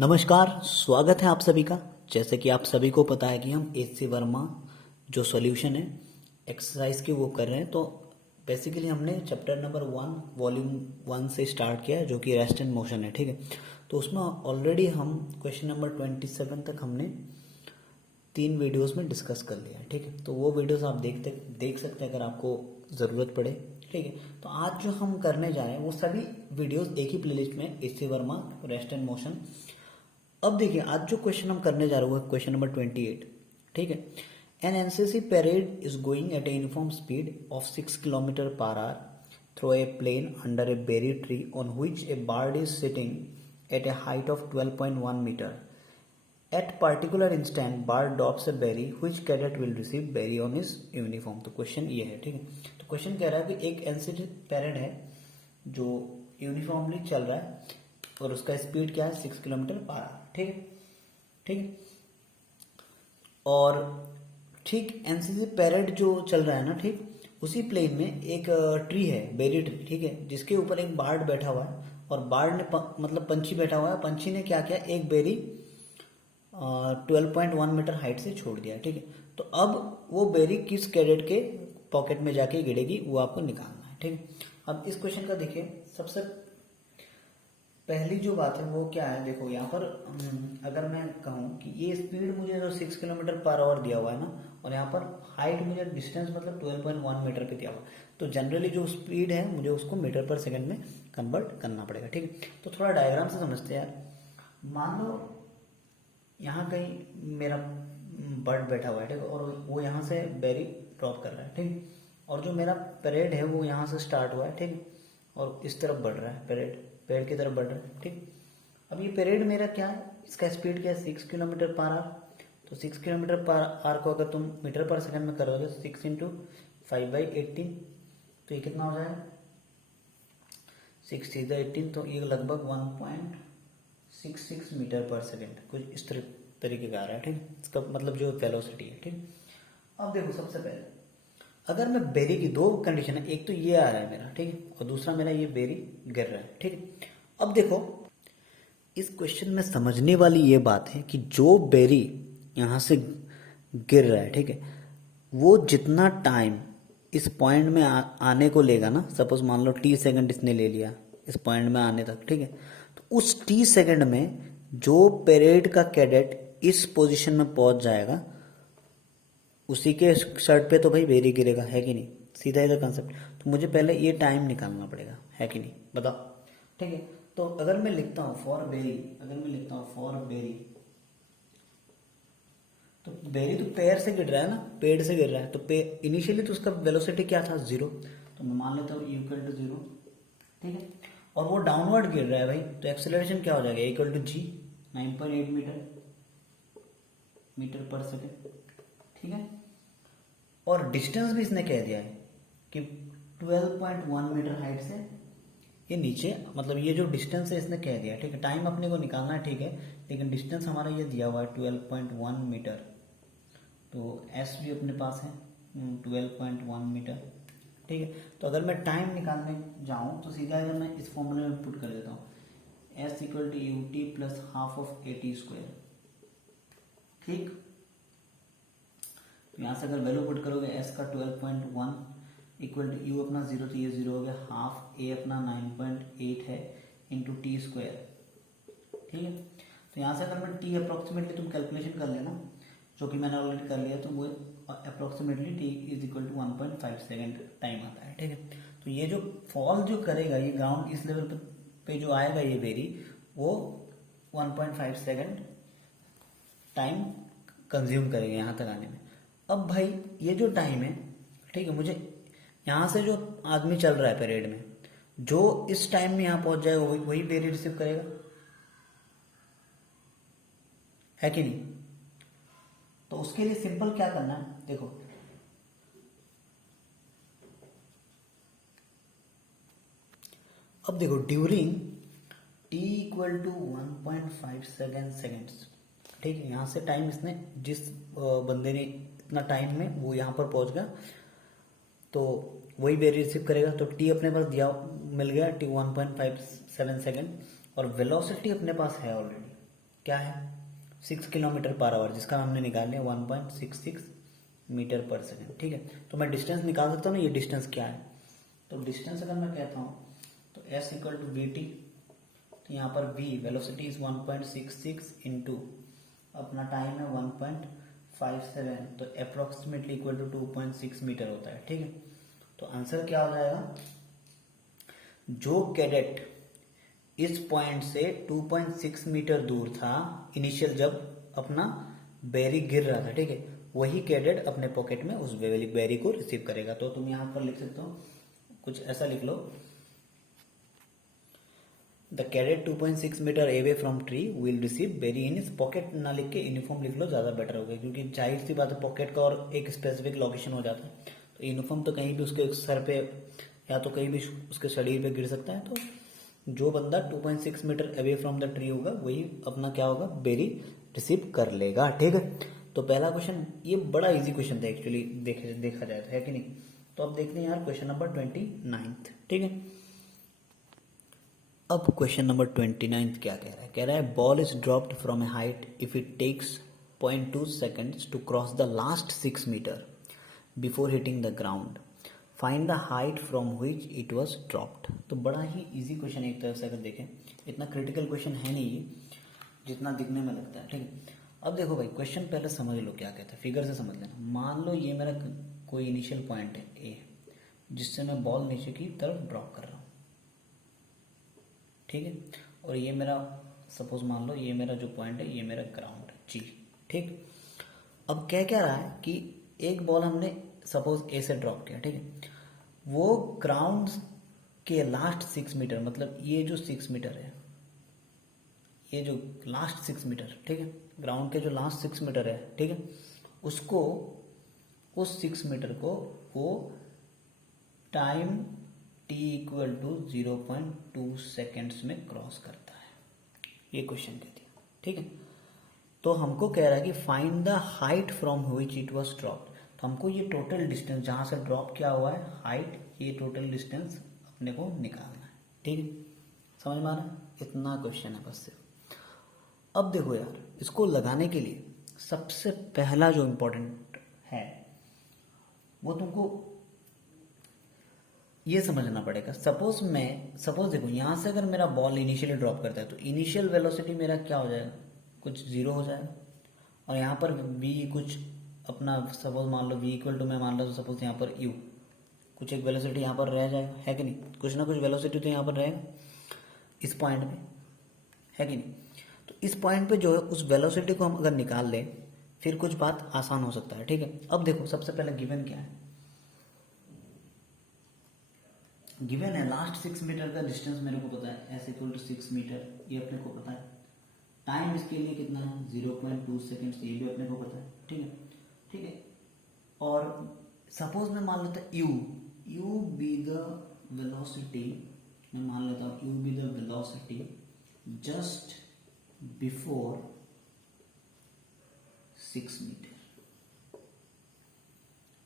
नमस्कार, स्वागत है आप सभी का। जैसे कि आप सभी को पता है कि हम एच.सी. वर्मा जो सॉल्यूशन है एक्सरसाइज की वो कर रहे हैं। तो बेसिकली हमने चैप्टर नंबर 1 वॉल्यूम 1 से स्टार्ट किया है जो कि रेस्ट एंड मोशन है, ठीक है। तो उसमें ऑलरेडी हम क्वेश्चन नंबर 27 तक हमने 3 वीडियोस में डिस्कस कर लिया है, ठीक है। तो वो वीडियोस आप देख सकते हैं अगर आपको ज़रूरत पड़े, ठीक है। तो आज जो हम करने जा रहे हैं वो सभी वीडियोस एक ही प्लेलिस्ट में, H C. Verma rest and motion. अब देखिए आज जो क्वेश्चन हम करने जा रहे हैं वो क्वेश्चन नंबर 28, ठीक है। An NCC parade is going at a uniform speed of 6 kilometre per hour through a plain under a berry tree on which a bird is sitting at a height of 12.1 meter. At particular instant bird drops a berry which cadet will receive berry on his uniform. तो question ये है, ठीक है। तो question कह रहा है कि एक एनसीसी परेड है जो यूनिफॉर्मली चल रहा है और उसका स्पीड क्या है 6 किलोमीटर पर आवर, ठीक है, ठीक है। और ठीक एनसीसी परेड जो चल रहा है ना, ठीक उसी प्लेन में एक ट्री है, बेरी ट्री, ठीक है, जिसके ऊपर एक बार्ड बैठा हुआ है और बार्ड ने मतलब पंछी बैठा हुआ है। पंछी ने क्या किया, एक बेरी 12.1 मीटर हाइट से छोड़ दिया, ठीक है। तो अब वो बेरी किस कैडेट के पॉकेट में जाके गिरेगी वो आपको निकालना है, ठीक है। अब इस क्वेश्चन का देखिए, सबसे पहली जो बात है वो क्या है, देखो यहाँ पर अगर मैं कहूँ कि ये स्पीड मुझे जो 6 किलोमीटर पर आवर दिया हुआ है ना, और यहाँ पर हाइट मुझे डिस्टेंस मतलब 12.1 मीटर पे दिया हुआ, तो जनरली जो स्पीड है मुझे उसको मीटर पर सेकंड में कन्वर्ट करना पड़ेगा, ठीक है। तो थोड़ा डायग्राम से समझते हैं यार। मान लो यहाँ कहीं मेरा बर्ड बैठा हुआ है, ठीक है, और वो यहाँ से बेरी ड्रॉप कर रहा है, ठीक। और जो मेरा परेड है वो यहाँ से स्टार्ट हुआ है, ठीक, और इस तरफ बढ़ रहा है, परेड पेड़ की तरफ बढ़ रहा है, ठीक। अब ये परेड मेरा क्या है, इसका स्पीड क्या है 6 किलोमीटर पर आवर। तो 6 किलोमीटर पर आवर को अगर तुम मीटर पर सेकंड में करोगे 6 इंटू 5/18, तो ये कितना हो जाएगा 6 सीधा 18, तो ये लगभग 1.66 मीटर पर सेकेंड कुछ इस तरीके का आ रहा है, ठीक। इसका मतलब जो वेलोसिटी है, ठीक। अब देखो सबसे पहले अगर मैं बेरी की दो कंडीशन है, एक तो ये आ रहा है मेरा, ठीक है, और दूसरा मेरा ये बेरी गिर रहा है, ठीक है। अब देखो इस क्वेश्चन में समझने वाली ये बात है कि जो बेरी यहाँ से गिर रहा है, ठीक है, वो जितना टाइम इस पॉइंट में आने को लेगा ना, सपोज मान लो टी सेकंड इसने ले लिया इस पॉइंट में आने तक, ठीक है। तो उस टी सेकंड में जो परेड का कैडेट इस पोजीशन में पहुंच जाएगा उसी के शर्ट पे तो भाई बेरी गिरेगा, है कि नहीं, सीधा इधर कंसेप्ट। तो मुझे पहले ये टाइम निकालना पड़ेगा, है कि नहीं, बताओ, ठीक है। तो अगर मैं लिखता हूँ फॉर बेरी, अगर मैं लिखता हूँ फॉर बेरी, तो बेरी तो पेड़ से गिर रहा है ना, पेड़ से गिर रहा है, तो इनिशियली तो उसका वेलोसिटी क्या था 0, तो मैं मान लेता हूँ इक्वल टू 0, ठीक है। और वो डाउनवर्ड गिर रहा है भाई, तो एक्सेलरेशन क्या हो जाएगा equal to ji 9.8 metre per second, ठीक है। और डिस्टेंस भी इसने कह दिया है कि 12.1 मीटर हाइट से ये नीचे, मतलब ये जो डिस्टेंस है इसने कह दिया, ठीक है। टाइम अपने को निकालना है, ठीक है, लेकिन डिस्टेंस हमारा ये दिया हुआ है 12.1 मीटर, तो एस भी अपने पास है 12.1 मीटर, ठीक है। तो अगर मैं टाइम निकालने जाऊं तो सीधा अगर मैं इस फॉर्मूले में पुट कर देता हूँ S equal to U T plus half of A T square, ठीक। तो यहाँ से अगर वैल्यू पुट करोगे एस का 12.1 इक्वल टू यू अपना 0, तो ये 0 हो गया, हाफ ए अपना 9.8 है इंटू टी स्क्वायर, ठीक है। तो यहाँ से अगर मैं टी अप्रोक्सीमेटली तुम कैलकुलेशन कर लेना, जो कि मैंने ऑलरेडी कर लिया, तो वो approximately T is equal to 1.5 second time आता है, ठीक है। तो ये जो फॉल जो करेगा ये ग्राउंड इस लेवल पे जो आएगा ये बेरी, वो 1.5 सेकेंड टाइम कंज्यूम करेगा यहाँ तक आने में। अब भाई ये जो टाइम है, ठीक है, मुझे यहाँ से जो आदमी चल रहा है परेड में, जो इस टाइम में यहाँ पहुंच जाएगा वही बेरी रिसीव करेगा, है कि नहीं। तो उसके लिए सिंपल क्या करना है, देखो अब देखो during T equal to 1.5 seconds, ठीक है। यहाँ से टाइम इसने जिस बंदे ने इतना टाइम में वो यहाँ पर पहुंच गया तो वही बेरी रिसीव करेगा। तो टी अपने पास दिया मिल गया टी 1.57 सेकेंड, और वेलोसिटी अपने पास है ऑलरेडी, क्या है 6 किलोमीटर पर आवर, जिसका हमने निकाल लिया 1.66 मीटर पर सेकेंड। ठीक है, तो मैं डिस्टेंस निकाल सकता हूँ ना, ये डिस्टेंस क्या है। तो डिस्टेंस अगर मैं कहता हूँ तो s equal to V T, तो यहाँ पर v वेलोसिटी इज 1.66 इंटू अपना टाइम है 1.57, तो अप्रोक्सीमेटली इक्वल टू 2.6 मीटर होता है। ठीक है, तो आंसर क्या हो जाएगा, जो कैडेट इस पॉइंट से 2.6 मीटर दूर था इनिशियल जब अपना बेरी गिर रहा था, ठीक है, वही कैडेट अपने पॉकेट में उस बेरी को रिसीव करेगा। तो तुम यहां पर लिख सकते हो, कुछ ऐसा लिख लो, the cadet 2.6 metre away from tree will receive berry in his pocket. ना लिख के यूनिफॉर्म लिख लो, ज्यादा बेटर होगा, क्योंकि जाहिर सी बात है पॉकेट का और एक स्पेसिफिक लोकेशन हो जाता है। तो यूनिफॉर्म तो कहीं भी उसके सर पे या तो कहीं भी उसके शरीर पे गिर सकता है। तो जो बंदा 2.6 metre away from the tree होगा वही अपना क्या होगा, बेरी रिसीव कर लेगा। ठीक है, तो पहला क्वेश्चन ये बड़ा इजी क्वेश्चन था एक्चुअली, देखा जाए तो, है कि नहीं। तो अब देखते हैं यार क्वेश्चन नंबर 29। ठीक है, अब क्वेश्चन नंबर 29 क्या कह रहा है, कह रहा है ball is dropped from a height if it takes 0.2 seconds to cross the last 6 metre before hitting the ground, find the height from which it was dropped. तो बड़ा ही इजी क्वेश्चन है एक तरफ से अगर देखें, इतना क्रिटिकल क्वेश्चन है नहीं ये जितना दिखने में लगता है। ठीक है, अब देखो भाई क्वेश्चन पहले समझ लो क्या कहता है, फिगर से समझ लेना। मान लो ये मेरा कोई इनिशियल पॉइंट है ए, जिससे मैं बॉल नीचे की तरफ ड्रॉप कर रहा हूँ। ठीक है, और ये मेरा सपोज मान लो ये मेरा जो पॉइंट है ये मेरा ग्राउंड है जी। ठीक, अब क्या रहा है कि एक बॉल हमने सपोज ए से ड्रॉप किया, ठीक है, वो ग्राउंड के लास्ट 6 मीटर, मतलब ये जो 6 मीटर है, ये जो लास्ट 6 मीटर, ठीक है, ग्राउंड के जो लास्ट 6 मीटर है, ठीक है, उसको उस 6 मीटर को वो time t equal to 0.2 seconds में क्रॉस करता है, ये क्वेश्चन कह दिया। ठीक है, तो हमको कह रहा है कि find the height from which it was dropped. तो हमको ये टोटल डिस्टेंस जहां से ड्रॉप किया हुआ है हाइट, ये टोटल डिस्टेंस अपने को निकालना है। ठीक है, समझ में आ रहा है, इतना क्वेश्चन है बस सिर्फ। अब देखो यार, इसको लगाने के लिए सबसे पहला जो इम्पोर्टेंट है वो तुमको ये समझना पड़ेगा। सपोज देखो यहाँ से अगर मेरा बॉल इनिशियली ड्रॉप करता है तो इनिशियल वेलोसिटी मेरा क्या हो जाएगा, कुछ जीरो हो जाएगा, और यहाँ पर v कुछ अपना सपोज मान लो v इक्वल टू, मैं मान लो तो सपोज यहाँ पर u कुछ एक वेलोसिटी यहाँ पर रह जाएगा, है कि नहीं, कुछ ना कुछ वेलोसिटी तो यहाँ पर रहेगा इस पॉइंट पे, है कि नहीं। तो इस पॉइंट पे जो है उस वेलोसिटी को हम अगर निकाल लें फिर कुछ बात आसान हो सकता है। ठीक है, अब देखो सबसे पहले गिवन क्या है, गिवन है लास्ट 6 मीटर का डिस्टेंस मेरे को पता है s इक्वल टू 6 मीटर, ये अपने को पता है। टाइम इसके लिए कितना है 0.2 सेकेंड्स, ये भी अपने को पता है। ठीक है, ठीक है, और सपोज मैं मान लेता u बी द वेलोसिटी, मैं मान लेता हूँ u be the velocity just before 6 metre.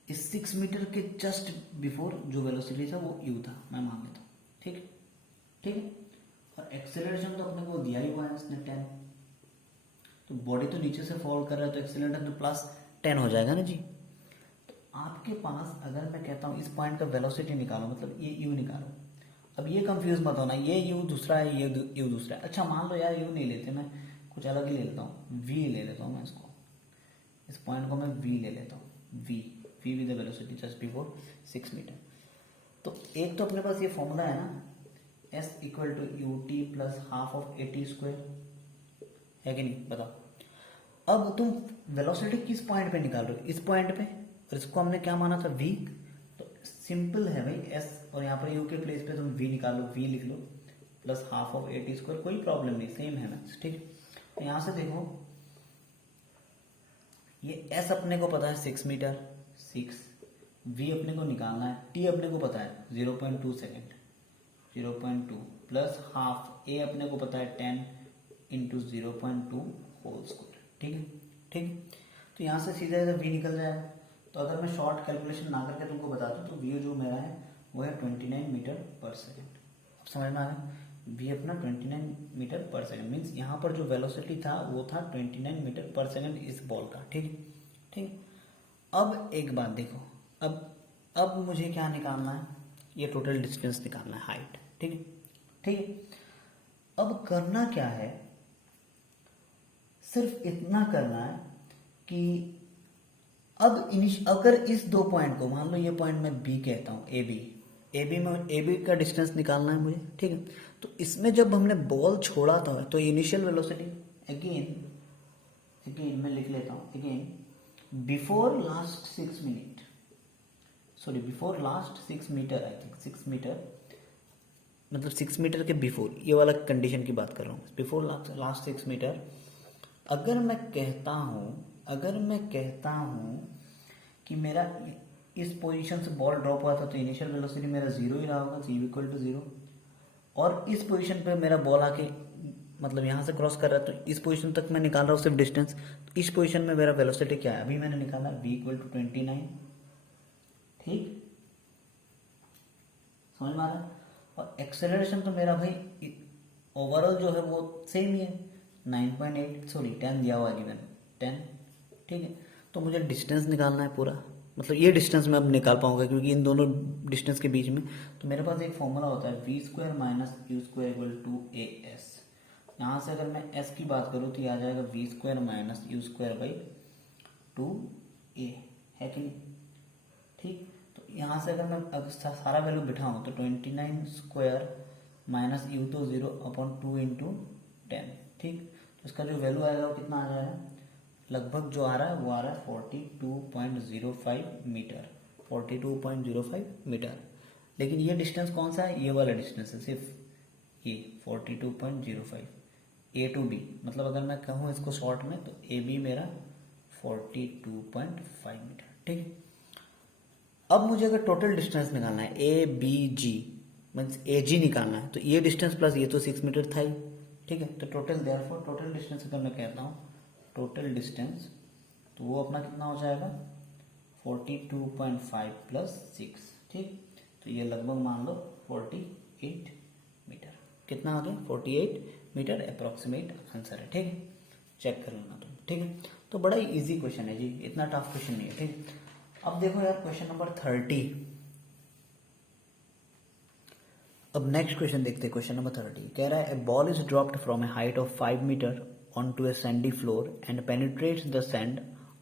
इस 6 मीटर के जस्ट बिफोर जो वेलोसिटी था वो u था, मैं मान लेता हूँ। ठीक है, ठीक है, और एक्सेलरेशन तो अपने को दिया ही हुआ है इसने 10, तो बॉडी तो नीचे से फॉल कर रहा है तो एक्सेलरेशन तो प्लस 10 हो जाएगा ना जी। तो आपके पास अगर मैं कहता हूँ इस पॉइंट का वेलोसिटी निकालो, मतलब ये u निकालो, अब ये कंफ्यूज मत होना, ये u दूसरा है ये u दूसरा है। अच्छा मान लो यार u नहीं लेते, मैं कुछ अलग ही ले लेता हूँ, v ले लेता हूँ मैं इसको, इस पॉइंट को मैं v ले लेता हूँ, v with the velocity just before 6 metre. तो एक तो अपने पास ये फॉर्मूला है ना, s equal to U T plus half of A T square, है कि नहीं, बताओ। अब तुम वेलोसिटी किस पॉइंट पे निकाल रहे हो, इस पॉइंट पे, और इसको हमने क्या माना था v, तो सिंपल है भाई s, और यहाँ पर u के प्लेस पे तुम v निकालो, v लिख लो plus half of A T square, कोई प्रॉब्लम नहीं, सेम है मैथ्स। ठीक है, तो यहाँ से देखो ये s अपने को पता है 6 मीटर, 6, v अपने को निकालना है, t अपने को पता है 0.2 सेकेंड, 0.2 प्लस हाफ a अपने को पता है 10 इंटू 0.2 होल स्क्वायर। ठीक है, ठीक है, तो यहाँ से सीधा इधर v निकल जाएगा। तो अगर मैं शॉर्ट कैलकुलेशन ना करके तुमको बता दूँ तो v जो मेरा है वो है 29 मीटर पर सेकेंड। अब समझ में आ रहा है, v अपना 29 मीटर पर सेकंड, मीन्स यहाँ पर जो वेलोसिटी था वो था 29 मीटर पर सेकंड इस बॉल का। ठीक है, ठीक है। अब एक बात देखो, अब मुझे क्या निकालना है, ये टोटल डिस्टेंस निकालना है, हाइट। ठीक है, ठीक है। अब करना क्या है, सिर्फ इतना करना है कि अब अगर इस दो पॉइंट को, मान लो ये पॉइंट मैं बी कहता हूँ, ए बी का डिस्टेंस निकालना है मुझे। ठीक है, तो इसमें जब हमने बॉल छोड़ा था तो इनिशियल वेलोसिटी अगेन मैं लिख लेता हूँ, again before last 6 minute, sorry before last 6 metre, I think 6 metre, मतलब 6 मीटर के बिफोर, ये वाला कंडीशन की बात कर रहा हूँ, बिफोर लास्ट 6 मीटर। अगर मैं कहता हूँ कि मेरा इस पोजीशन से बॉल ड्रॉप हुआ था तो इनिशियल वेलोसिटी मेरा जीरो ही रहा होगा, c=0, और इस पोजीशन पे मेरा बॉल आके मतलब यहाँ से क्रॉस कर रहा है तो इस पोजीशन तक मैं निकाल रहा हूँ सिर्फ डिस्टेंस, तो इस पोजीशन में मेरा वेलोसिटी क्या है, अभी मैंने निकाला v=29। ठीक, समझ में आ रहा है। और एक्सेलरेशन तो मेरा भाई ओवरऑल जो है वो सेम ही है, 9.8, सॉरी 10 दिया हुआ है, 10। ठीक है, तो मुझे डिस्टेंस निकालना है पूरा, मतलब ये डिस्टेंस मैं अब निकाल पाऊंगा क्योंकि इन दोनों डिस्टेंस के बीच में, तो मेरे पास एक फॉर्मूला होता है v² - u² = as। यहाँ से अगर मैं s की बात करूँ तो ये आ जाएगा v² - u²/2a, है कि नहीं। ठीक, तो यहाँ से अगर मैं सारा वैल्यू बिठाऊँ तो 29² - u तो 0/2 × 10। ठीक, तो इसका जो वैल्यू आएगा वो कितना आ जाएगा, लगभग जो आ रहा है वो आ रहा है 42.05 मीटर, 42.05 मीटर। लेकिन ये डिस्टेंस कौन सा है, ये वाला डिस्टेंस है, सिर्फ ये 42.05 ए टू बी, मतलब अगर मैं कहूँ इसको शॉर्ट में तो ए बी मेरा 42.5 मीटर। ठीक है, अब मुझे अगर टोटल डिस्टेंस निकालना है ए बी जी मीन्स ए जी निकालना है, तो ये डिस्टेंस प्लस ये तो 6 मीटर था ही। ठीक है, तो टोटल डिस्टेंस अगर मैं कहता हूँ टोटल डिस्टेंस, तो वो अपना कितना हो जाएगा 42.5 + 6। ठीक, तो ये लगभग मान लो 48 मीटर, कितना आ गया 48 मीटर अप्रोक्सीमेट आंसर है। ठीक है, चेक कर लेना तुम। ठीक है, तो बड़ा ही इजी क्वेश्चन है जी, इतना टफ क्वेश्चन नहीं है। ठीक, अब देखो यार क्वेश्चन नंबर 30। अब नेक्स्ट क्वेश्चन देखते हैं, क्वेश्चन नंबर 30 कह रहा है a ball is dropped from a height of 5 metre onto a sandy floor and penetrates the sand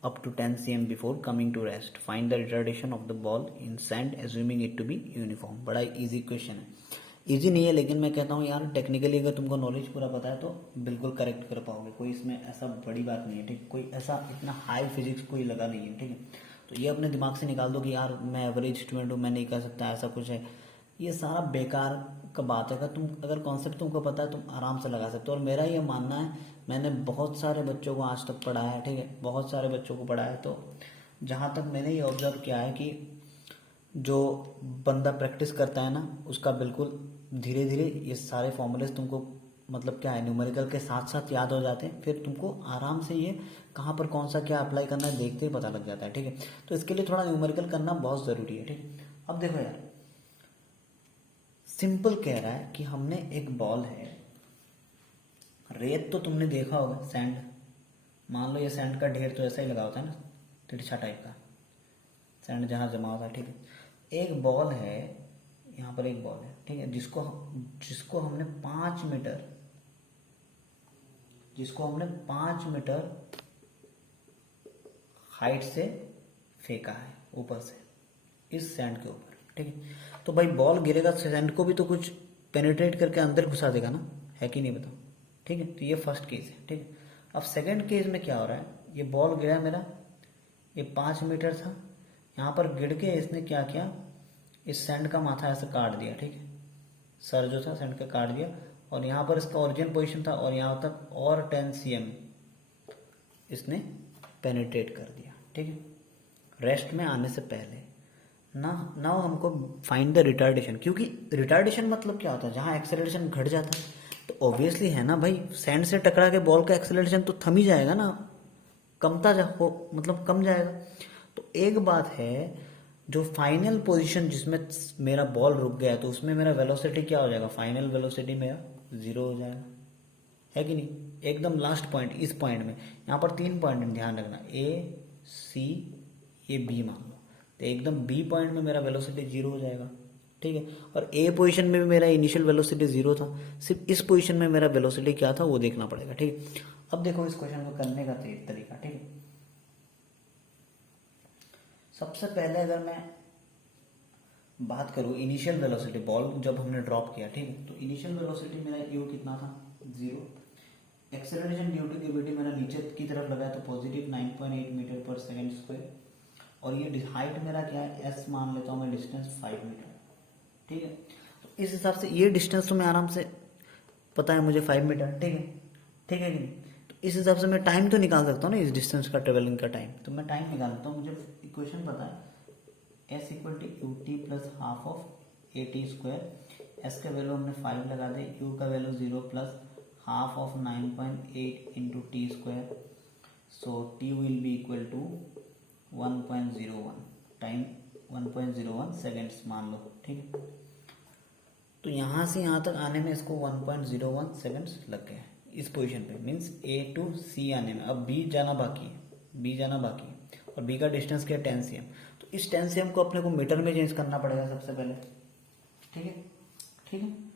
up to 10 cm before coming to rest. Find the retardation of the ball in sand assuming it to be uniform. बड़ा easy question है, easy नहीं है लेकिन मैं कहता हूँ यार technically अगर तुमको नॉलेज पूरा पता है तो बिल्कुल करेक्ट कर पाओगे, कोई इसमें ऐसा बड़ी बात नहीं है। ठीक, कोई ऐसा इतना हाई फिजिक्स कोई लगा नहीं है। ठीक है, तो ये अपने दिमाग से निकाल दो कि यार मैं एवरेज स्टूडेंट हूँ, मैं नहीं कर सकता, ऐसा कुछ है, ये सारा बेकार का बात है। अगर कॉन्सेप्ट तुमको पता है तुम आराम से लगा सकते हो। और मेरा ये मानना है, मैंने बहुत सारे बच्चों को आज तक पढ़ाया है, ठीक है, बहुत सारे बच्चों को पढ़ाया है, तो जहाँ तक मैंने ये ऑब्जर्व किया है कि जो बंदा प्रैक्टिस करता है ना उसका बिल्कुल धीरे धीरे ये सारे फॉर्मूलेस तुमको मतलब क्या है न्यूमेरिकल के साथ साथ याद हो जाते हैं, फिर तुमको आराम से ये कहाँ पर कौन सा क्या अप्लाई करना है देखते ही पता लग जाता है। ठीक है, तो इसके लिए थोड़ा न्यूमेरिकल करना बहुत ज़रूरी है। ठीक, अब देखो यार सिंपल कह रहा है कि हमने एक बॉल है, रेत तो तुमने देखा होगा, सैंड, मान लो ये सैंड का ढेर तो ऐसा ही लगा होता है ना, तिरछा टाइप का सैंड जहाँ जमा होता है। ठीक है, एक बॉल है, यहाँ पर एक बॉल है, ठीक है, जिसको हमने 5 मीटर हाइट से फेंका है ऊपर से इस सैंड के ऊपर। ठीक है, तो भाई बॉल गिरेगा सैंड को भी तो कुछ पेनिट्रेट करके अंदर घुसा देगा ना, है कि नहीं बताओ। ठीक है, तो ये फर्स्ट केस है। ठीक है, अब सेकंड केस में क्या हो रहा है, ये बॉल गिरा मेरा, ये 5 मीटर था, यहाँ पर गिर के इसने क्या किया, इस सैंड का माथा ऐसे काट दिया। ठीक है, सर जो था सैंड का काट दिया, और यहाँ पर इसका ओरिजिन पोजीशन था और यहाँ तक और 10 cm इसने पेनिट्रेट कर दिया। ठीक है, रेस्ट में आने से पहले ना हमको फाइंड द रिटार्डेशन, क्योंकि रिटार्डेशन मतलब क्या होता है, जहाँ एक्सेलरेशन घट जाता है तो ऑब्वियसली है ना भाई, सैंड से टकरा के बॉल का एक्सेलरेशन तो थम ही जाएगा ना, मतलब कम जाएगा। तो एक बात है, जो फाइनल पोजीशन जिसमें मेरा बॉल रुक गया तो उसमें मेरा वेलोसिटी क्या हो जाएगा, फाइनल वेलोसिटी मेरा जीरो हो जाएगा, है कि नहीं। एकदम लास्ट पॉइंट, इस पॉइंट में, यहाँ पर 3 पॉइंट में ध्यान रखना, ए सी ये बी मान लो, तो एकदम बी पॉइंट में मेरा वेलोसिटी जीरो हो जाएगा, ठीक है। और ए पोजीशन में भी मेरा इनिशियल वेलोसिटी जीरो था, सिर्फ इस पोजीशन में मेरा वेलोसिटी क्या था वो देखना पड़ेगा, ठीक है। अब देखो इस क्वेश्चन को करने का तरीका, ठीक है। सबसे पहले अगर मैं बात करूँ इनिशियल वेलोसिटी, बॉल जब हमने ड्रॉप किया, ठीक है, तो इनिशियल वेलोसिटी मेरा यू कितना था, zero. Acceleration due to gravity मेरा नीचे की तरफ लगा है तो positive 9.8 metre per second square, और ये हाइट मेरा क्या है, एस मान लेता हूँ मैं, डिस्टेंस 5 मीटर, ठीक है। तो इस हिसाब से ये डिस्टेंस तो मैं आराम से पता है मुझे 5 मीटर, ठीक है, ठीक है कि नहीं। तो इस हिसाब से मैं टाइम तो निकाल सकता हूँ ना, इस डिस्टेंस का ट्रेवलिंग का टाइम, तो मैं टाइम निकाल लेता हूँ। मुझे इक्वेशन पता है, S equal to U T plus half of A T square, S का वैल्यू हमने 5 लगा दे, यू का value 0 plus half of 9.8 into T square, so T will be equal to 1.01, time 1.01 seconds मान लो, ठीक है। तो यहाँ से यहाँ तक आने में इसको 1.01 सेकेंड्स लग गए इस पोजीशन पे, मीन्स ए टू सी आने में। अब बी जाना बाकी है, बी जाना बाकी है, और बी का डिस्टेंस क्या है 10 cm। तो इस 10 cm को अपने को मीटर में चेंज करना पड़ेगा सबसे पहले, ठीक है, ठीक है।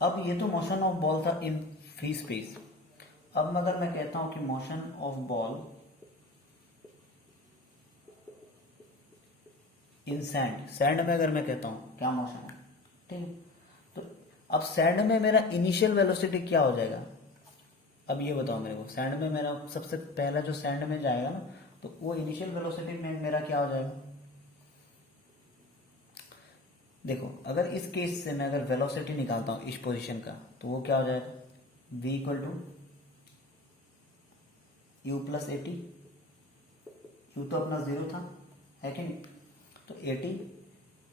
अब ये तो मोशन ऑफ बॉल था इन फ्री स्पेस। अब अगर मैं कहता हूं कि motion of ball in sand, sand में अगर मैं कहता हूं क्या मोशन है, ठीक है। तो अब सैंड में मेरा इनिशियल वेलोसिटी क्या हो जाएगा, अब ये बताओ मेरे को, सैंड में मेरा सबसे पहला जो सैंड में जाएगा ना, तो वो इनिशियल वेलोसिटी में मेरा क्या हो जाएगा। देखो अगर इस केस से मैं अगर वेलोसिटी निकालता हूं इस पोजीशन का, तो वो क्या हो जाएगा, v equal to you plus A T, U तो अपना 0 था, है कि नहीं। तो A T,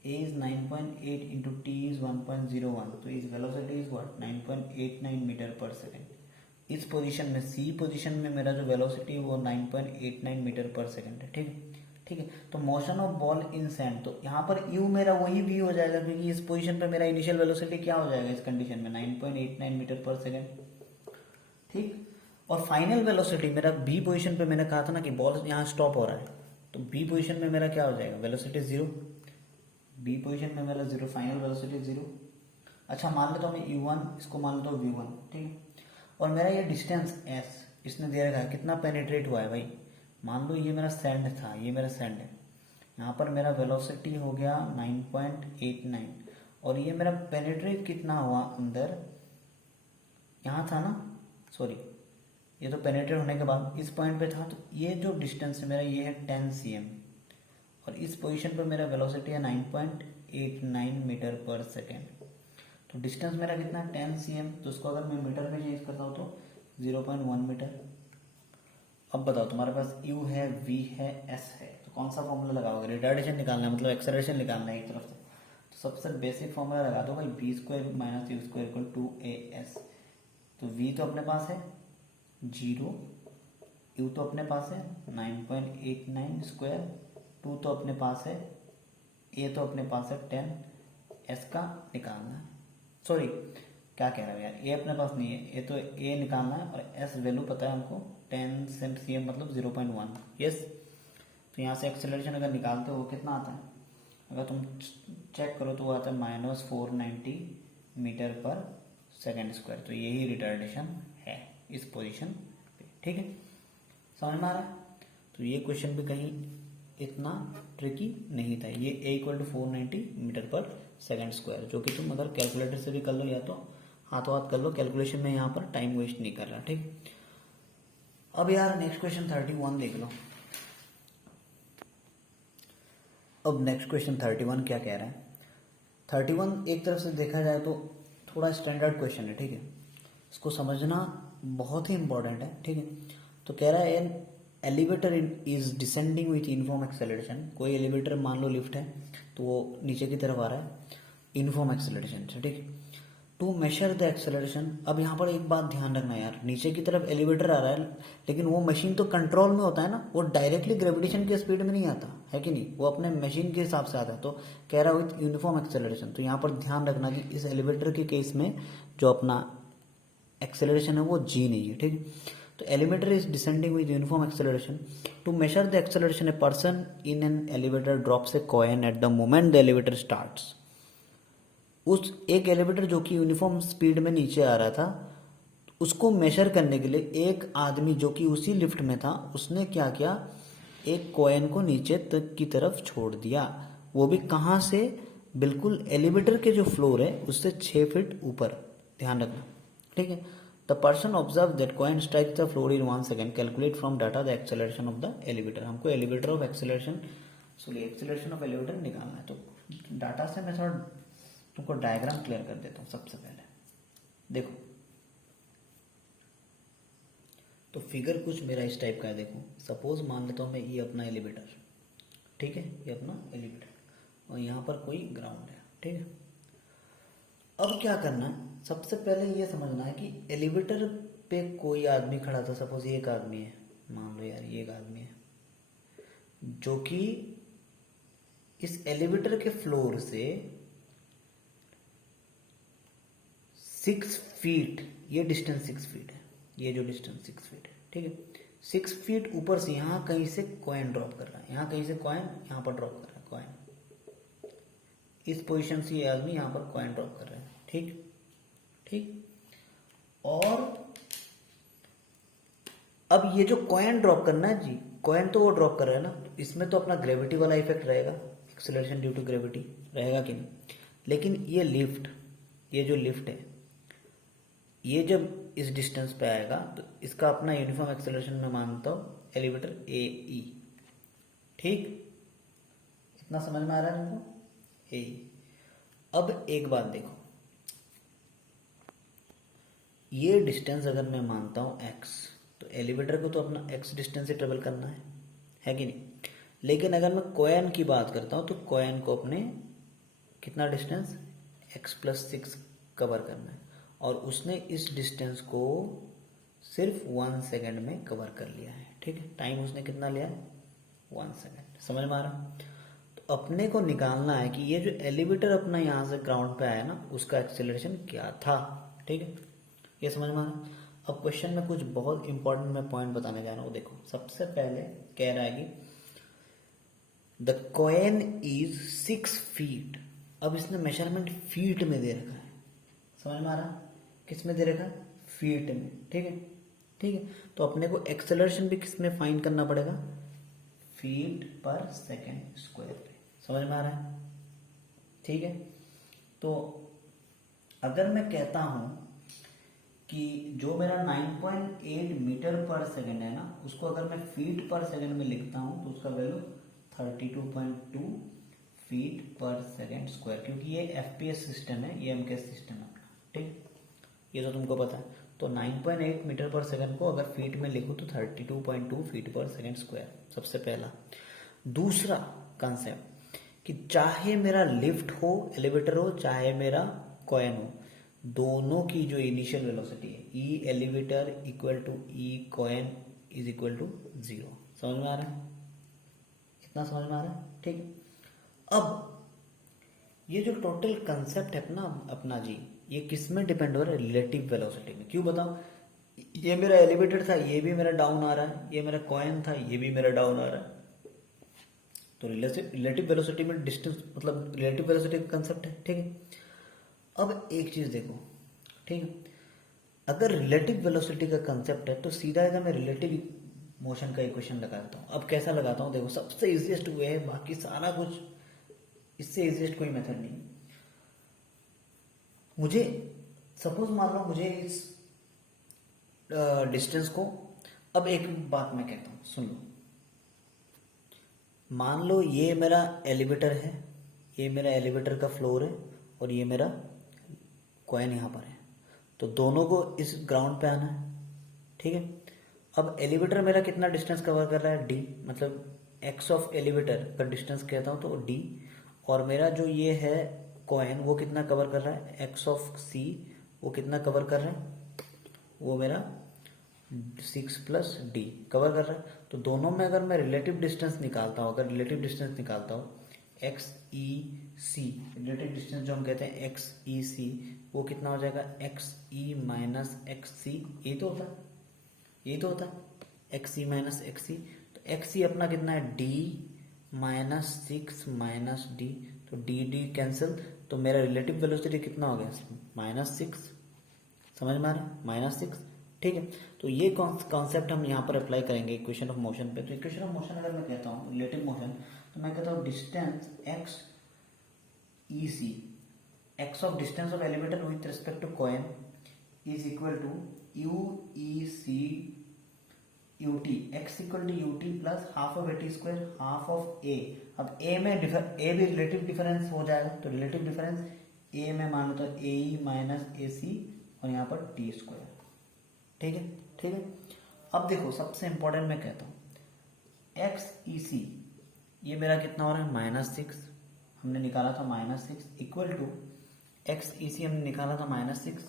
A is 9.8 into T is 1.01, तो इस velocity is what 9.89 metre per second. इस पोजीशन में, सी पोजीशन में मेरा जो वेलोसिटी है वो 9.89 मीटर पर सेकेंड है, ठीक है, ठीक है। तो motion of ball in sand, तो यहाँ पर u मेरा वही v हो जाएगा, क्योंकि इस पोजीशन पे मेरा इनिशियल वेलोसिटी क्या हो जाएगा इस कंडीशन में 9.89 मीटर पर सेकेंड, ठीक। और फाइनल वेलोसिटी मेरा b पोजीशन पे, मैंने कहा था ना कि बॉल यहाँ स्टॉप हो रहा है, तो b पोजीशन में मेरा क्या हो जाएगा, वेलोसिटी 0, b पोजीशन में मेरा 0, फाइनल वेलोसिटी 0। अच्छा मान लेता हूँ मैं u1, इसको मान लेता हूँ v1, ठीक है। और मेरा ये डिस्टेंस s इसने दे रखा है, कितना पेनिट्रेट हुआ है भाई, मान लो ये मेरा सैंड था, ये मेरा सैंड है, यहाँ पर मेरा वेलोसिटी हो गया 9.89, और ये मेरा पेनिट्रेट कितना हुआ अंदर, यहाँ था ना, सॉरी ये तो पेनिट्रेट होने के बाद इस पॉइंट पे था, तो ये जो डिस्टेंस है मेरा ये है 10 cm, और इस पोजीशन पे मेरा वेलोसिटी है 9.89 मीटर पर सेकेंड। तो डिस्टेंस मेरा कितना है 10 cm, तो उसको अगर मैं मीटर में चेंज करता हूँ तो 0.1 मीटर। अब बताओ तुम्हारे पास u है, v है, s है, तो कौन सा फॉर्मूला लगाओगे, रिटार्डेशन निकालना है, मतलब एक्सेलरेशन निकालना है एक तरफ से, तो सबसे बेसिक फॉर्मूला लगा दो भाई, b square minus U square equal to as। तो v तो अपने पास है 0, u तो अपने पास है 9.89 स्क्वायर, 2 तो अपने पास है, a तो अपने पास है 10, s का निकालना है, सॉरी क्या कह रहा हूँ यार, a अपने पास नहीं है, ये तो a निकालना है, और s वैल्यू पता है हमको 10 cm मतलब 0.1, यस। तो यहाँ से एक्सेलरेशन अगर निकालते हो कितना आता है, अगर तुम चेक करो तो वो आता है -490 मीटर पर सेकेंड स्क्वायर। तो यही रिटार्डेशन है इस पोजीशन पे, ठीक है, समझ में आ रहा है। तो ये क्वेश्चन भी कहीं इतना ट्रिकी नहीं था, ये a equal to 490 metre per second square, जो कि तुम अगर कैलकुलेटर से भी कर लो या तो हाथों हाथ कर लो, कैलकुलेशन में यहाँ पर टाइम वेस्ट नहीं कर रहा, ठीक। अब यार नेक्स्ट क्वेश्चन 31 देख लो। अब नेक्स्ट क्वेश्चन 31 क्या कह रहा है, 31 एक तरफ से देखा जाए तो थोड़ा स्टैंडर्ड क्वेश्चन है, ठीक है, इसको समझना बहुत ही इंपॉर्टेंट है, ठीक है। तो कह रहा है an elevator is descending with uniform acceleration, कोई एलिवेटर मान लो लिफ्ट है तो वो नीचे की तरफ आ रहा है यूनिफॉर्म एक्सेलरेशन से, ठीक। To measure the acceleration. अब यहाँ पर एक बात ध्यान रखना यार, नीचे की तरफ एलिवेटर आ रहा है, लेकिन वो मशीन तो कंट्रोल में होता है ना, वो डायरेक्टली ग्रेविटेशन के स्पीड में नहीं आता है कि नहीं, वो अपने मशीन के हिसाब से आता है। तो कह रहा विथ यूनिफॉर्म एक्सेलरेशन, तो यहाँ पर ध्यान रखना कि इस एलिवेटर के केस में जो अपना एक्सेलरेशन है वो जी नहीं है, ठीक है। तो elevator is descending with uniform acceleration. To measure the acceleration a person in an elevator drops a coin at the moment the elevator starts. उस एक एलिवेटर जो कि यूनिफॉर्म स्पीड में नीचे आ रहा था, उसको मेजर करने के लिए एक आदमी जो कि उसी लिफ्ट में था, उसने क्या किया, एक कॉइन को नीचे तक की तरफ छोड़ दिया। वो भी कहाँ से, बिल्कुल एलिवेटर के जो फ्लोर है उससे 6 फीट ऊपर, ध्यान रखना, ठीक है। The person observe that coin strike the floor in 1 second, calculate from data the acceleration of the elevator. हमको elevator of acceleration, sorry acceleration of elevator निकालना है। तो डाटा से मैं थोड़ा तुमको डायग्राम क्लियर कर देता हूँ। सबसे पहले देखो, तो फिगर कुछ मेरा इस टाइप का है। देखो सपोज मान लेता हूँ मैं, ये अपना एलिवेटर, ठीक है, ये अपना एलिवेटर और यहाँ पर कोई ग्राउंड है, ठीक है। अब क्या करना है, सबसे पहले ये समझना है कि एलिवेटर पे कोई आदमी खड़ा था। सपोज ये एक आदमी है, मान लो यार ये एक आदमी है जो कि इस एलिवेटर के फ्लोर से 6 फीट, ये डिस्टेंस 6 फीट है, ये जो डिस्टेंस 6 फीट है, ठीक है। 6 फीट ऊपर से यहाँ कहीं से कॉइन ड्रॉप कर रहा है, यहाँ कहीं से कॉइन यहाँ पर ड्रॉप कर रहा है, कॉइन इस पोजीशन से ये आदमी यहाँ पर कॉइन ड्रॉप कर रहा है, ठीक ठीक। और अब ये जो कॉइन ड्रॉप करना है जी, कॉइन तो वो ड्रॉप कर रहा है ना, तो इसमें तो अपना ग्रेविटी वाला इफेक्ट रहेगा, एक्सेलरेशन ड्यू टू ग्रेविटी रहेगा कि नहीं। लेकिन ये लिफ्ट, ये जो लिफ्ट है, ये जब इस डिस्टेंस पे आएगा तो इसका अपना यूनिफॉर्म एक्सेलरेशन में मानता हूँ एलिवेटर ए ई, ठीक, इतना समझ में आ रहा है तुमको, ए। अब एक बात देखो, ये डिस्टेंस अगर मैं मानता हूँ x, तो एलिवेटर को तो अपना x डिस्टेंस से ट्रेवल करना है कि नहीं। लेकिन अगर मैं कॉइन की बात करता हूँ तो कॉइन को अपने कितना डिस्टेंस x+6 कवर करना है, और उसने इस डिस्टेंस को सिर्फ 1 सेकेंड में कवर कर लिया है, ठीक है। टाइम उसने कितना लिया है, 1 सेकेंड, समझ में आ रहा। तो अपने को निकालना है कि ये जो एलिवेटर अपना यहाँ से ग्राउंड पे आया ना, उसका एक्सेलरेशन क्या था, ठीक है, ये समझ में आ रहा। अब क्वेश्चन में कुछ बहुत इंपॉर्टेंट मैं पॉइंट बताने जा रहा हूँ। देखो सबसे पहले कह रहा है कि द कॉइन इज 6 फीट। अब इसने मेजरमेंट फीट में दे रखा है, समझ में आ रहा, किस में दे रखा है, फीट में, ठीक है, ठीक है। तो अपने को एक्सेलरेशन भी किस में फाइंड करना पड़ेगा, फीट पर सेकेंड स्क्वायर पे, समझ में आ रहा है, ठीक है। तो अगर मैं कहता हूं कि जो मेरा 9.8 मीटर पर सेकेंड है ना, उसको अगर मैं फीट पर सेकेंड में लिखता हूं तो उसका value 32.2 feet per second square, क्योंकि ये एफपीएस सिस्टम है, ये एमकेएस सिस्टम है अपना, ठीक, ये तो तुमको पता है। तो 9.8 मीटर पर सेकेंड को अगर फीट में लिखूं तो 32.2 फीट पर सेकेंड स्क्वायर, सबसे पहला। दूसरा कंसेप्ट कि चाहे मेरा लिफ्ट हो, एलिवेटर हो, चाहे मेरा कॉइन हो, दोनों की जो इनिशियल वेलोसिटी है, e elevator equal to e coin is equal to 0, समझ में आ रहा है, इतना समझ में आ रहा है, ठीक। अब ये जो टोटल कंसेप्ट है अपना जी, ये किस में डिपेंड हो रहा है, रिलेटिव वेलोसिटी में। क्यों बताओ, ये मेरा एलिवेटर था, ये भी मेरा डाउन आ रहा है, ये मेरा कॉइन था, ये भी मेरा डाउन आ रहा है। तो रिलेटिव वेलोसिटी में डिस्टेंस, मतलब रिलेटिव वेलोसिटी का कंसेप्ट है, ठीक है। अब एक चीज देखो, ठीक है, अगर रिलेटिव वेलोसिटी का कंसेप्ट है तो सीधा इधर मैं रिलेटिव मोशन का इक्वेशन लगाता हूँ। अब कैसा लगाता हूँ, देखो सबसे इजीएस्ट वे है, बाकी सारा कुछ इससे इजीएस्ट कोई मेथड नहीं। मुझे सपोज मान लो मुझे इस डिस्टेंस को, अब एक बात मैं कहता हूँ सुन लो, मान लो ये मेरा एलिवेटर है, ये मेरा एलिवेटर का फ्लोर है, और ये मेरा कॉइन यहाँ पर है। तो दोनों को इस ग्राउंड पे आना है, ठीक है। अब एलिवेटर मेरा कितना डिस्टेंस कवर कर रहा है, डी, मतलब एक्स ऑफ एलिवेटर का डिस्टेंस कहता हूँ तो डी, और मेरा जो ये है कॉइन वो कितना कवर कर रहा है, एक्स ऑफ सी वो कितना कवर कर रहा है, वो मेरा 6 प्लस डी कवर कर रहा है। तो दोनों में अगर मैं रिलेटिव डिस्टेंस निकालता हूँ, अगर रिलेटिव डिस्टेंस निकालता हूँ एक्स ई सी, रिलेटिव डिस्टेंस जो हम कहते हैं एक्स ई सी, वो कितना हो जाएगा, एक्स ई माइनस एक्स सी, यही तो होता है, यही तो होता है, एक्स सी माइनस एक्स सी। तो एक्स सी अपना कितना है, डी माइनस 6 माइनस डी, तो डी डी कैंसिल, तो मेरा रिलेटिव वेलोसिटी कितना हो गया, -6, समझ में आ रहा है, -6, ठीक है। तो ये कॉन्सेप्ट हम यहाँ पर अप्लाई करेंगे इक्वेशन ऑफ मोशन पे। तो इक्वेशन ऑफ मोशन अगर मैं कहता हूँ रिलेटिव मोशन, तो मैं कहता हूँ distance x e c, x of distance of elevator with respect to coin is equal to u e c u t, x equal to U T plus half of A T square half of a. अब a में ए भी relative difference हो जाएगा, तो relative difference ए में मान लो तो ए E minus ए सी और यहाँ पर टी स्क्वायर, ठीक है, ठीक है। अब देखो सबसे इंपॉर्टेंट मैं कहता हूँ एक्स ई सी, ये मेरा कितना हो रहा है, -6 हमने निकाला था, -6 इक्वल टू एक्स ई सी हमने निकाला था -6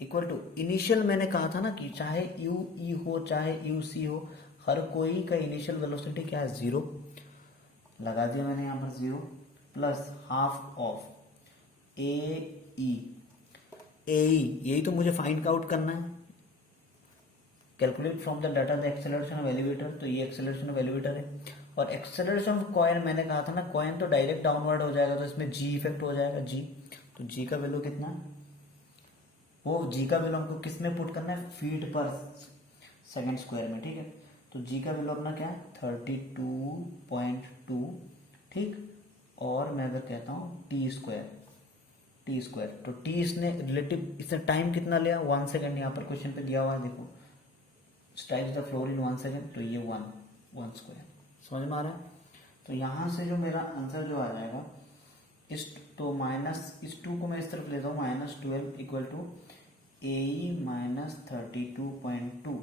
इक्वल टू, इनिशियल मैंने कहा था ना कि चाहे यू ई हो चाहे यू सी हो, हर कोई का इनिशियल वेलोसिटी क्या है, 0 लगा दिया मैंने यहाँ पर 0 प्लस हाफ ऑफ ए ई, यही तो मुझे फाइंड आउट करना है, calculate from the data the acceleration of elevator, तो ये एक्सेलरेशन ऑफ एलिवेटर है। और एक्सेलरेशन ऑफ कॉइन मैंने कहा था ना, कॉइन तो डायरेक्ट डाउनवर्ड हो जाएगा, तो इसमें जी इफेक्ट हो जाएगा, जी, तो जी का वैल्यू कितना है, वो जी का वैल्यू हमको किस में पुट करना है, फीट पर सेकंड स्क्वायर में, ठीक है। तो जी का वैल्यू अपना क्या है, 32.2, ठीक। और मैं अगर कहता हूँ टी स्क्वायर, तो टी इसने रिलेटिव, इसने टाइम कितना लिया, 1 सेकेंड, यहाँ पर क्वेश्चन पे दिया हुआ है देखो, strike the floor in 1 second, तो ये 1 स्क्वायर, समझ में आ रहा है। तो यहाँ से जो मेरा आंसर जो आ जाएगा इस, तो माइनस इस 2 को मैं इस तरफ लेता हूँ, -12 इक्वल टू ए माइनस 32.2,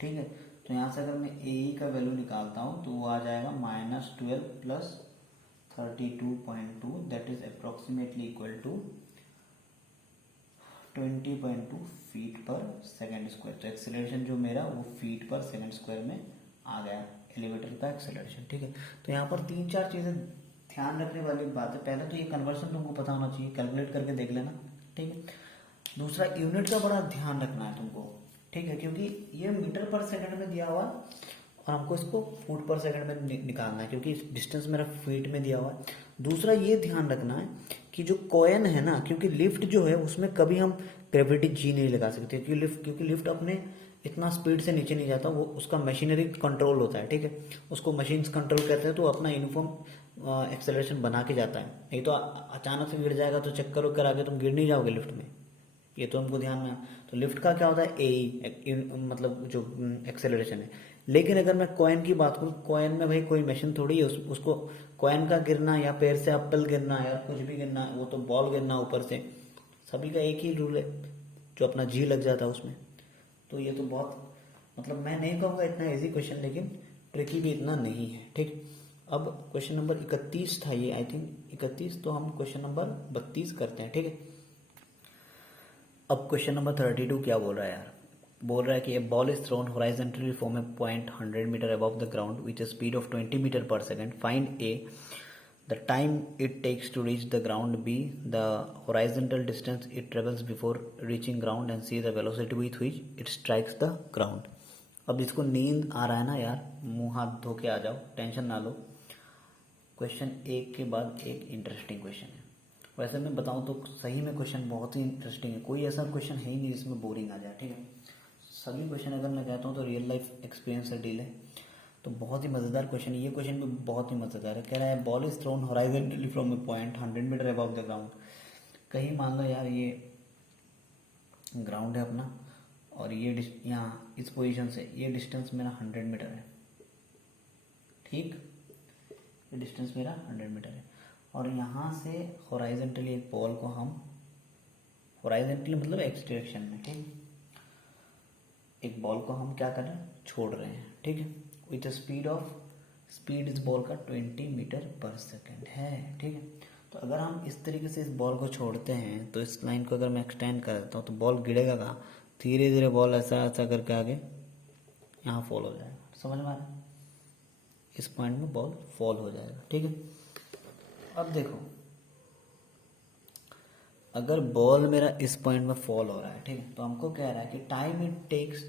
ठीक है। तो यहाँ से अगर मैं ए का वैल्यू निकालता हूँ तो वो आ जाएगा -12 plus 32.2, that is approximately equal to 20.2 feet per second square. तो एक्सेलरेशन जो मेरा वो फीट पर सेकेंड स्क्वायर में आ गया, एलिवेटर का एक्सेलरेशन, ठीक है। तो यहाँ पर 3-4 चीज़ें ध्यान रखने वाली बात है। पहले तो ये कन्वर्सन तुमको पता होना चाहिए, कैलकुलेट करके देख लेना, ठीक है। दूसरा यूनिट का बड़ा ध्यान रखना है तुमको, ठीक है, क्योंकि ये मीटर पर सेकंड में दिया हुआ है और हमको इसको फुट पर सेकंड में निकालना है, क्योंकि डिस्टेंस मेरा फीट में दिया हुआ है। दूसरा ये ध्यान रखना है कि जो कॉइन है ना, क्योंकि लिफ्ट जो है उसमें कभी हम ग्रेविटी जी नहीं लगा सकते, क्योंकि लिफ्ट अपने इतना स्पीड से नीचे नहीं जाता, वो उसका मशीनरी कंट्रोल होता है, ठीक है, उसको मशीन कंट्रोल कहते हैं। तो अपना यूनिफॉर्म एक्सेलरेशन बना के जाता है, नहीं तो अचानक से गिर जाएगा तो चक्कर वक्कर आके तुम गिर नहीं जाओगे लिफ्ट में, ये तो हमको ध्यान में। तो लिफ्ट का क्या होता है, ए मतलब जो एक्सेलरेशन है। लेकिन अगर मैं कॉइन की बात करूँ, कॉइन में भाई कोई मशीन थोड़ी है, उसको कॉइन का गिरना या पैर से एप्पल गिरना या कुछ भी गिरना, वो तो बॉल गिरना ऊपर से, सभी का एक ही रूल है, जो अपना जी लग जाता है उसमें। तो ये तो बहुत, मतलब मैं नहीं कहूँगा इतना इजी क्वेश्चन, लेकिन ट्रिकी भी इतना नहीं है, ठीक। अब क्वेश्चन नंबर 31 था ये, आई थिंक 31, तो हम क्वेश्चन नंबर 32 करते हैं, ठीक है। अब क्वेश्चन नंबर 32 क्या बोल रहा है यार, बोल रहा है कि a ball is thrown horizontally from a point 100 metre above the ground with a speed of 20 metre per second, find a the time it takes to reach the ground, b the horizontal distance it travels before reaching ground and c the velocity with which it strikes the ground. अब इसको नींद आ रहा है ना यार, मुंह हाथ धो के आ जाओ, टेंशन ना लो, क्वेश्चन एक के बाद एक इंटरेस्टिंग क्वेश्चन है। वैसे मैं बताऊं तो सही में क्वेश्चन बहुत ही इंटरेस्टिंग है, कोई ऐसा क्वेश्चन है ही नहीं जिसमें बोरिंग आ जाए, ठीक है। सभी क्वेश्चन अगर मैं कहता हूँ तो रियल लाइफ एक्सपीरियंस से डील है, तो बहुत ही मज़ेदार क्वेश्चन है। ये क्वेश्चन भी बहुत ही मज़ेदार है। कह रहा है ball is thrown horizontally from a point 100 metre above the ground. कहीं मान लो यार ये ग्राउंड है अपना, और ये यहाँ इस पोजीशन से ये डिस्टेंस मेरा 100 मीटर है, ठीक, ये डिस्टेंस मेरा 100 मीटर है। और यहाँ से हॉरिजॉन्टली एक बॉल को हम, हॉरिजॉन्टली मतलब एक्स डायरेक्शन में, ठीक, एक बॉल को हम क्या कर रहे हैं, छोड़ रहे हैं, ठीक है, विथ स्पीड इस बॉल का 20 मीटर पर सेकेंड है, ठीक है। तो अगर हम इस तरीके से इस बॉल को छोड़ते हैं तो इस लाइन को अगर मैं एक्सटेंड कर देता हूँ तो बॉल गिरेगा कहाँ, धीरे धीरे बॉल ऐसा ऐसा करके आगे यहाँ फॉल हो जाएगा। समझ में आ रहा है? इस पॉइंट में बॉल फॉल हो जाएगा। ठीक है, अब देखो अगर बॉल मेरा इस पॉइंट में फॉल हो रहा है, ठीक है, तो हमको कह रहा है कि time it takes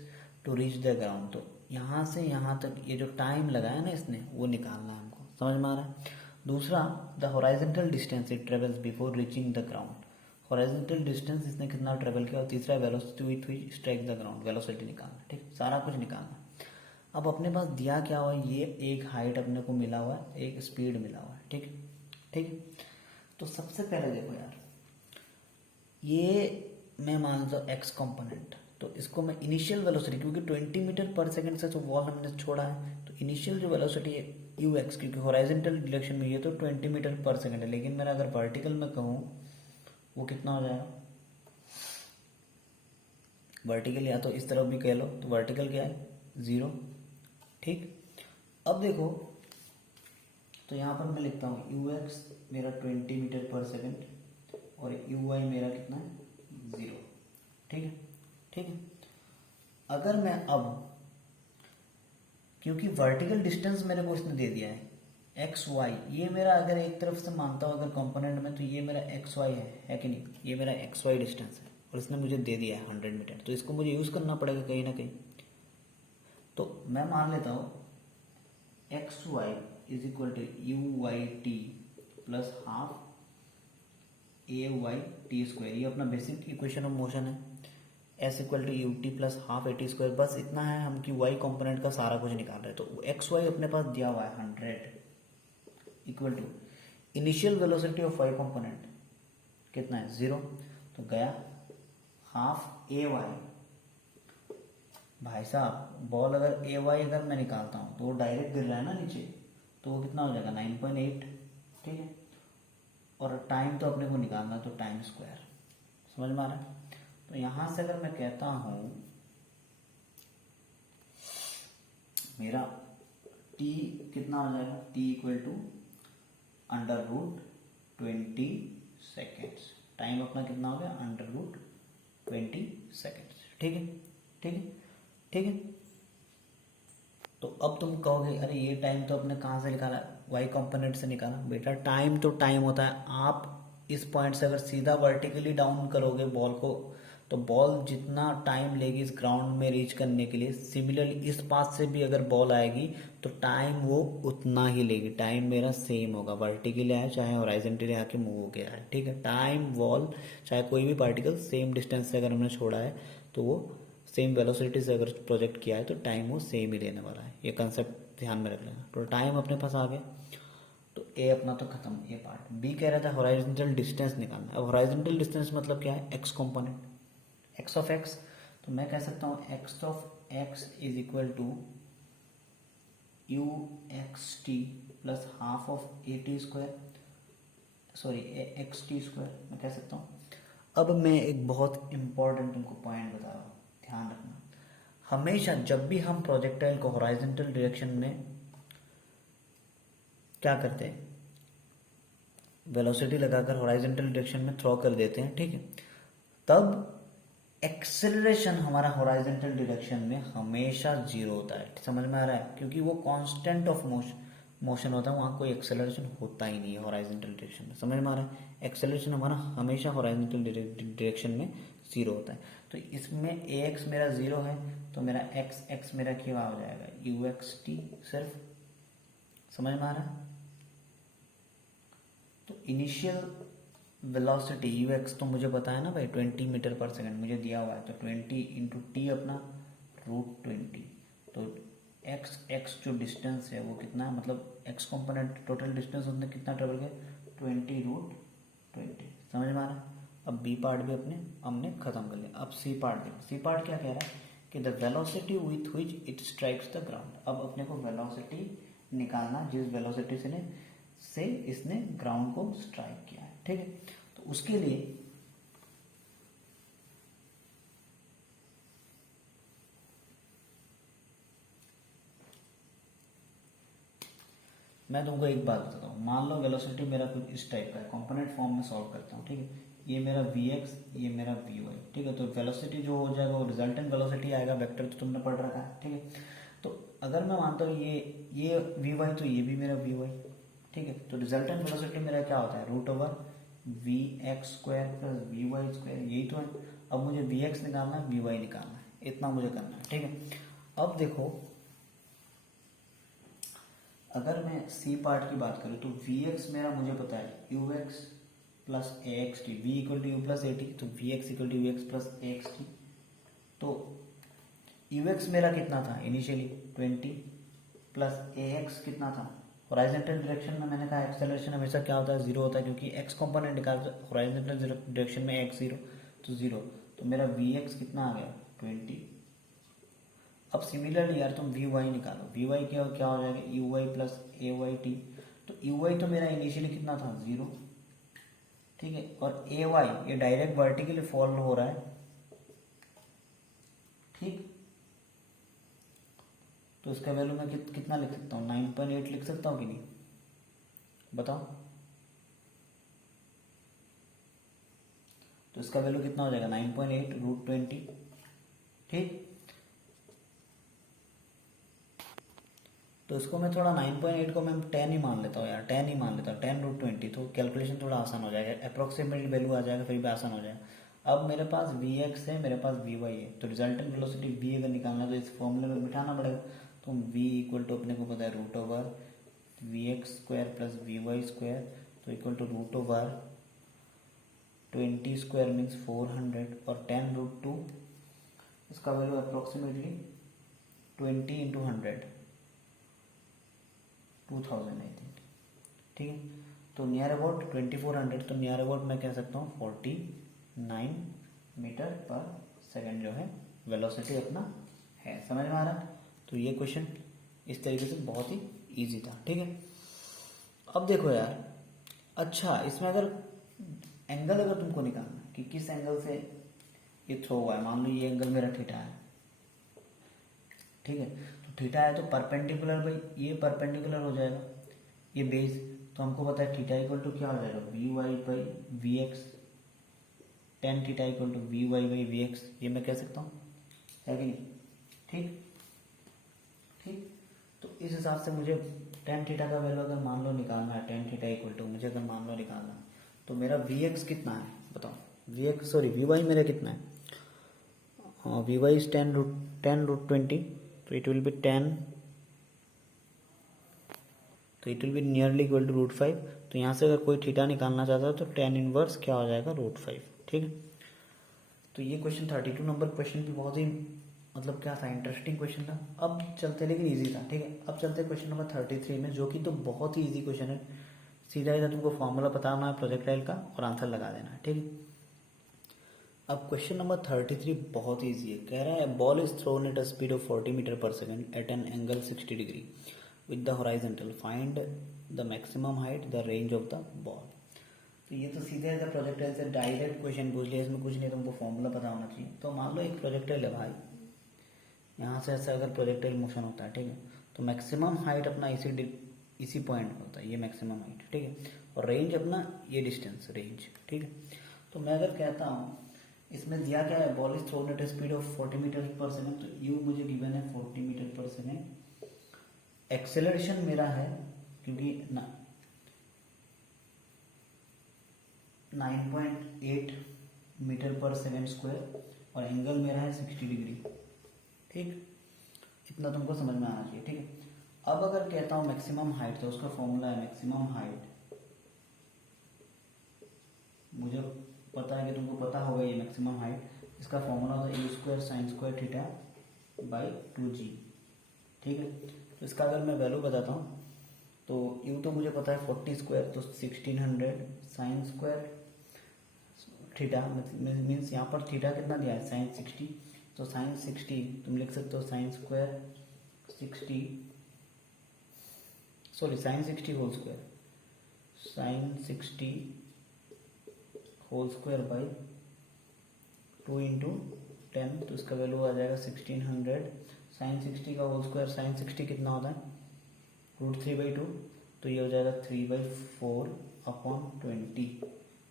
to reach the ground. तो यहाँ से यहाँ तक ये जो टाइम लगाया ना इसने वो निकालना है हमको। समझ में आ रहा है? दूसरा, the horizontal distance it travels before reaching the ground. Horizontal distance इसने कितना ट्रेवल किया। और तीसरा, velocity with which strike the ground, velocity निकालना। ठीक, सारा कुछ निकालना। अब अपने पास दिया क्या हुआ है, ये एक हाइट अपने को मिला हुआ है, एक स्पीड मिला हुआ है। ठीक है, ठीक है। तो सबसे पहले देखो यार, ये मैं मान लो एक्स कंपोनेंट, तो इसको मैं इनिशियल वेलोसिटी, क्योंकि 20 मीटर पर सेकंड से तो बॉल हमने छोड़ा है, तो इनिशियल जो वेलोसिटी है यू एक्स, क्योंकि हॉराइजॉन्टल डायरेक्शन में ये तो 20 मीटर पर सेकंड है, लेकिन मेरा अगर वर्टिकल में कहूँ वो कितना हो जाएगा, वर्टिकल या तो इस तरफ भी कह लो, तो वर्टिकल क्या है 0। ठीक, अब देखो तो यहाँ पर मैं लिखता हूँ यू एक्स मेरा 20 मीटर पर सेकंड और यू वाई मेरा कितना है 0। ठीक है, ठीक है। अगर मैं अब, क्योंकि वर्टिकल डिस्टेंस मेरे को इसने दे दिया है एक्स वाई, ये मेरा अगर एक तरफ से मानता हूँ अगर कंपोनेंट में, तो ये मेरा एक्स वाई है कि नहीं, ये मेरा एक्स वाई डिस्टेंस है और इसने मुझे दे दिया है 100 मीटर, तो इसको मुझे यूज़ करना पड़ेगा कहीं ना कहीं। तो मैं मान लेता हूँ x y is equal to u y t plus half a y t square, ये अपना बेसिक इक्वेशन ऑफ मोशन है। S equal to U T plus half a T square, बस इतना है हम कि वाई कंपोनेंट का सारा कुछ निकाल रहे हैं। तो एक्स वाई अपने पास दिया हुआ है 100 equal to initial velocity of y component कितना है 0, तो गया हाफ ए वाई। भाई साहब बॉल अगर ए वाई अगर मैं निकालता हूँ तो वो डायरेक्ट गिर रहा है ना नीचे, तो वो कितना हो जाएगा 9.8। ठीक है, और टाइम तो अपने को निकालना, तो टाइम स्क्वायर। समझ में आ रहा है? तो यहां से अगर मैं कहता हूं मेरा t कितना हो जाएगा, t equal to √20 seconds, time अपना कितना हो गया √20 सेकेंड्स। ठीक है, ठीक है, ठीक है। तो अब तुम कहोगे अरे ये टाइम तो अपने कहाँ से निकाला, वाई कंपोनेंट से निकाला। बेटा टाइम तो टाइम होता है, आप इस पॉइंट से अगर सीधा वर्टिकली डाउन करोगे बॉल को, तो बॉल जितना टाइम लेगी इस ग्राउंड में रीच करने के लिए, सिमिलरली इस पाथ से भी अगर बॉल आएगी तो टाइम वो उतना ही लेगी। टाइम मेरा सेम होगा, वर्टिकली आया चाहे हॉराइजॉन्टली आके मूव हो गया है। ठीक है, टाइम बॉल चाहे कोई भी पार्टिकल सेम डिस्टेंस से अगर हमने छोड़ा है तो वो सेम वेलोसिटी से अगर प्रोजेक्ट किया है तो टाइम वो सेम ही लेने वाला है। ये कंसेप्ट ध्यान में रख लेना। तो टाइम अपने पास आ गया, तो ए अपना तो खत्म, ये पार्ट। बी कह रहा था हॉराइजॉन्टल डिस्टेंस निकालना। अब हॉराइजॉन्टल डिस्टेंस मतलब क्या है, x component, x of x. तो मैं कह सकता हूँ x of x is equal to u x t plus half of A T square, sorry x t square मैं कह सकता हूँ। अब मैं एक बहुत इंपॉर्टेंट तुमको पॉइंट बता रहा हूँ, ध्यान रखना। हमेशा जब भी हम प्रोजेक्टाइल को हॉराइजॉन्टल डायरेक्शन में क्या करते हैं, वेलोसिटी लगाकर हॉराइजॉन्टल डायरेक्शन में थ्रो कर देते हैं, ठीक है, तब एक्सेलरेशन हमारा हॉराइजॉन्टल डायरेक्शन में हमेशा 0 होता है। समझ में आ रहा है? क्योंकि वो कांस्टेंट ऑफ मोशन होता है, वहाँ कोई एक्सेलरेशन होता ही नहीं है हॉराइजॉन्टल डायरेक्शन में। समझ में आ रहा है? एक्सेलरेशन हमारा हमेशा हॉराइजॉन्टल डायरेक्शन में 0 होता है। तो इसमें ए एक्स मेरा 0 है, तो मेरा एक्स एक्स मेरा क्या हो जाएगा यू एक्स टी सिर्फ। समझ में आ रहा है? तो इनिशियल वेलोसिटी यू एक्स तो मुझे पता है ना भाई 20 मीटर पर सेकंड मुझे दिया हुआ है, तो 20 इंटू टी अपना √20। तो एक्स एक्स जो डिस्टेंस है वो कितना है, मतलब एक्स कंपोनेंट टोटल डिस्टेंस उसने कितना ट्रेवल किया 20 √20। समझ में आ रहा है? अब बी पार्ट भी अपने हमने खत्म कर लिया। अब सी पार्ट देखो, सी पार्ट क्या कह रहा है कि the velocity with which it strikes the ground. अब अपने को वेलोसिटी निकालना जिस वेलोसिटी से इसने ग्राउंड को स्ट्राइक किया है। ठीक है, तो उसके लिए मैं तुमको एक बात बताता हूँ, मान लो वेलोसिटी मेरा कुछ इस टाइप का है, कंपोनेंट फॉर्म में सॉल्व करता हूँ, ठीक है। ये मेरा वी एक्स, ये मेरा वी वाई, ठीक है। तो वेलोसिटी जो हो जाएगा वो रिजल्टेंट वेलोसिटी आएगा, वेक्टर तो तुमने पढ़ रखा है, ठीक है। तो अगर मैं मानता हूँ ये वी वाई, तो ये भी मेरा वी वाई, ठीक है। तो रिजल्टेंट वेलोसिटी मेरा क्या होता है, root over v x square plus v y square, यही तो है। अब मुझे वी एक्स निकालना है, वी वाई निकालना है, इतना मुझे करना है, ठीक है। अब देखो, अगर मैं सी पार्ट की बात करूँ तो वी एक्स मेरा मुझे पता है u x plus a x t, v equal to you plus A t, तो v x equal to u x plus a x t. तो यू एक्स मेरा कितना था इनिशियली 20, प्लस ए एक्स कितना था, हॉरिजॉन्टल डायरेक्शन में मैंने कहा एक्सेलरेशन हमेशा क्या होता है, जीरो होता है, क्योंकि एक्स कंपोनेंट निकाल हॉरिजॉन्टल डायरेक्शन में एक्स जीरो, तो जीरो। तो मेरा वी एक्स कितना आ गया 20। अब सिमिलरली यार तुम वी वाई निकालो, वी वाई क्या क्या हो जाएगा, u y plus a y t. तो यू वाई तो मेरा इनिशियली कितना था, जीरो, ठीक है। और ए वाई ये डायरेक्ट वर्टिकली फॉल हो रहा है, ठीक। तो इसका वैल्यू मैं कितना लिख सकता हूँ, 9.8 लिख सकता हूँ कि नहीं, बताओ। तो इसका वैल्यू कितना हो जाएगा 9.8 रूट 20, ठीक। तो इसको मैं थोड़ा 9.8 को मैं 10 ही मान लेता हूँ यार, 10 ही मान लेता हूँ, 10 रूट 20, तो कैलकुलेशन थोड़ा आसान हो जाएगा, अप्रोक्सीमेट वैल्यू आ जाएगा, फिर भी आसान हो जाएगा। अब मेरे पास वी एक्स है, मेरे पास वी वाई है, तो रिजल्टेंट वेलोसिटी वी अगर निकालना है तो इस फॉर्मूले में बिठाना पड़ेगा। तो वी इक्वल टू अपने को पता है root over v x square plus v y square, तो equal to root over 20 square means 400 और 10 रूट 2, इसका value approximately 20 into 100, 2000 I think, ठीक है। तो नियर अबाउट 2400, तो नियर अबाउट मैं कह सकता हूँ 49 मीटर पर सेकंड जो है वेलोसिटी अपना है, समझ में आ रहा है। तो ये क्वेश्चन इस तरीके से बहुत ही इजी था, ठीक है। अब देखो यार, अच्छा इसमें अगर एंगल अगर तुमको निकालना है कि किस एंगल से ये थ्रो हुआ है, मान लो ये एंगल मेरा थीटा है, ठीक है। तो थीटा है तो परपेंडिकुलर भाई ये परपेंडिकुलर हो जाएगा, ये बेस, तो हमको पता है थीटा इक्वल टू क्या हो जाएगा, v y by v x, tan theta equal to v y by v x, ये मैं कह सकता हूँ, है कि नहीं, ठीक ठीक। तो इस हिसाब से मुझे टेन थीटा का वैल्यू अगर मान लो निकालना है, टेन थीटा इक्वल टू मुझे अगर मान लो निकालना है, तो मेरा वी एक्स कितना है बताओ, v x sorry v y मेरा कितना है, वी वाई इज 10 रूट 20, तो इट विल बी 10, तो it will be nearly equal to root 5। तो यहाँ से अगर कोई थीटा निकालना चाहता है तो 10 इनवर्स क्या हो जाएगा रूट 5, ठीक है। तो ये क्वेश्चन 32 नंबर क्वेश्चन भी बहुत ही मतलब क्या था, इंटरेस्टिंग क्वेश्चन था। अब चलते, लेकिन इजी था, ठीक है। अब चलते क्वेश्चन नंबर 33 में, जो कि तो बहुत ही इजी क्वेश्चन है, सीधा सीधा तुमको फॉर्मूला बताना है प्रोजेक्टाइल का और आंसर लगा देना है, ठीक है। अब क्वेश्चन नंबर 33 बहुत ही ईजी है, कह रहा है ball is thrown at a speed of 40 metre per second at an angle 60 degree with the horizontal, find the maximum height the range of the ball. तो ये तो सीधे सीधा प्रोजेक्टाइल से डायरेक्ट क्वेश्चन पूछ लिया, इसमें कुछ नहीं, तुमको फॉर्मूला पता होना चाहिए। तो मान लो एक प्रोजेक्टाइल है भाई, यहाँ से ऐसा अगर प्रोजेक्टाइल मोशन होता है, ठीक है, तो मैक्सिमम हाइट अपना इसी पॉइंट पर होता है, ये मैक्सिमम हाइट, ठीक है। और रेंज अपना ये डिस्टेंस रेंज, ठीक है। तो मैं अगर कहता हूँ, इसमें दिया क्या है, ball is thrown at speed of 40 metre per second, तो यू मुझे गिवन है 40 मीटर पर सेकंड, एक्सेलरेशन मेरा है क्योंकि 9.8 मीटर पर सेकंड स्क्वायर, और एंगल मेरा है 60 डिग्री, ठीक। इतना तुमको समझ में आना चाहिए, ठीक है। अब अगर कहता हूँ मैक्सिमम हाइट, तो उसका फॉर्मूला है मैक्सिमम हाइट, मुझे पता है कि तुमको पता होगा ये मैक्सिमम हाइट, इसका फॉर्मूला होता है u square sine square theta by 2g, ठीक है। तो इसका अगर मैं वैल्यू बताता हूँ, तो यू तो मुझे पता है 40 स्क्वायर, तो 1600 साइन स्क्वायर थीटा मीन्स यहाँ पर थीटा कितना दिया है साइन 60, तो साइन 60 तुम लिख सकते हो sine square 60, sorry sine 60 whole square, sine 60 whole square by 2 into 10, तो इसका वैल्यू आ जाएगा 1600 साइन 60 का होल स्क्वायर, साइन 60 कितना होता है रूट 3/2, तो ये हो जाएगा 3/4/20।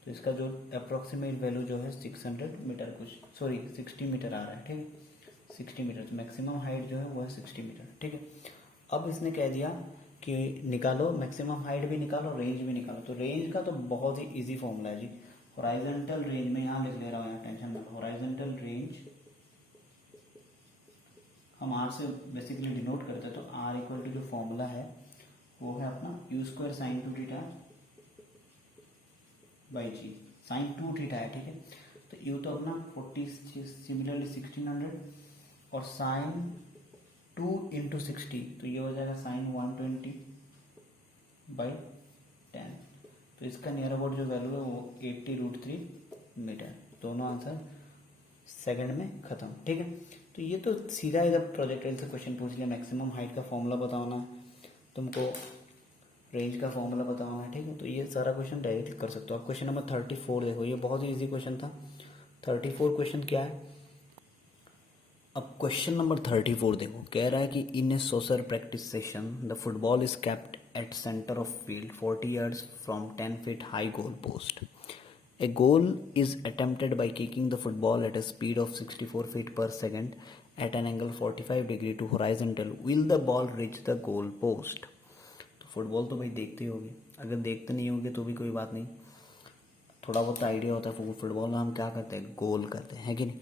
तो इसका जो अप्रोक्सीमेट वैल्यू जो है 600 मीटर कुछ, सॉरी 60 मीटर आ रहा है, ठीक है 60 मीटर। तो मैक्सिमम हाइट जो है वो है 60 मीटर, ठीक है। अब इसने कह दिया कि निकालो मैक्सिमम हाइट भी निकालो, रेंज भी निकालो। तो रेंज का तो बहुत ही इजी फॉर्मूला है जी। हॉराइजॉन्टल रेंज में यहाँ लिख ले रहा हूँ, यहाँ टेंशन मत। हॉराइजॉन्टल रेंज हम आर से बेसिकली डिनोट करते हैं, तो आर इक्वल टू जो फॉर्मूला है वो है अपना u square sine 2 theta by g. Sine 2 theta है, ठीक है। तो यू तो अपना 40, सिमिलरली 1600, और साइन 2 इंटू 60, तो ये हो जाएगा साइन 120/10। तो इसका नियर अबाउट जो वैल्यू है वो 80√3 मीटर। दोनों आंसर सेकंड में खत्म, ठीक है। तो ये तो सीधा इधर प्रोजेक्टाइल से क्वेश्चन पूछ लिया। मैक्सिमम हाइट का फॉर्मूला बताना तुमको, रेंज का फॉर्मूला बताना है, ठीक है। तो ये सारा क्वेश्चन डायरेक्ट कर सकते हो आप। क्वेश्चन नंबर 34 देखो, ये बहुत ही इजी क्वेश्चन था। 34 क्वेश्चन क्या है, अब क्वेश्चन नंबर 34 देखो, कह रहा है कि in a social practice session the football is kept at centre of field 40 yards from 10 feet high goal post. A goal is attempted by kicking the football at a speed of 64 feet per second at an angle 45 degree to horizontal. Will the ball reach the goal post? तो football तो भाई देखते ही होगी, अगर देखते नहीं होगे तो भी कोई बात नहीं, थोड़ा बहुत आइडिया होता है। फुटबॉल में हम क्या करते हैं, गोल करते हैं, है कि नहीं।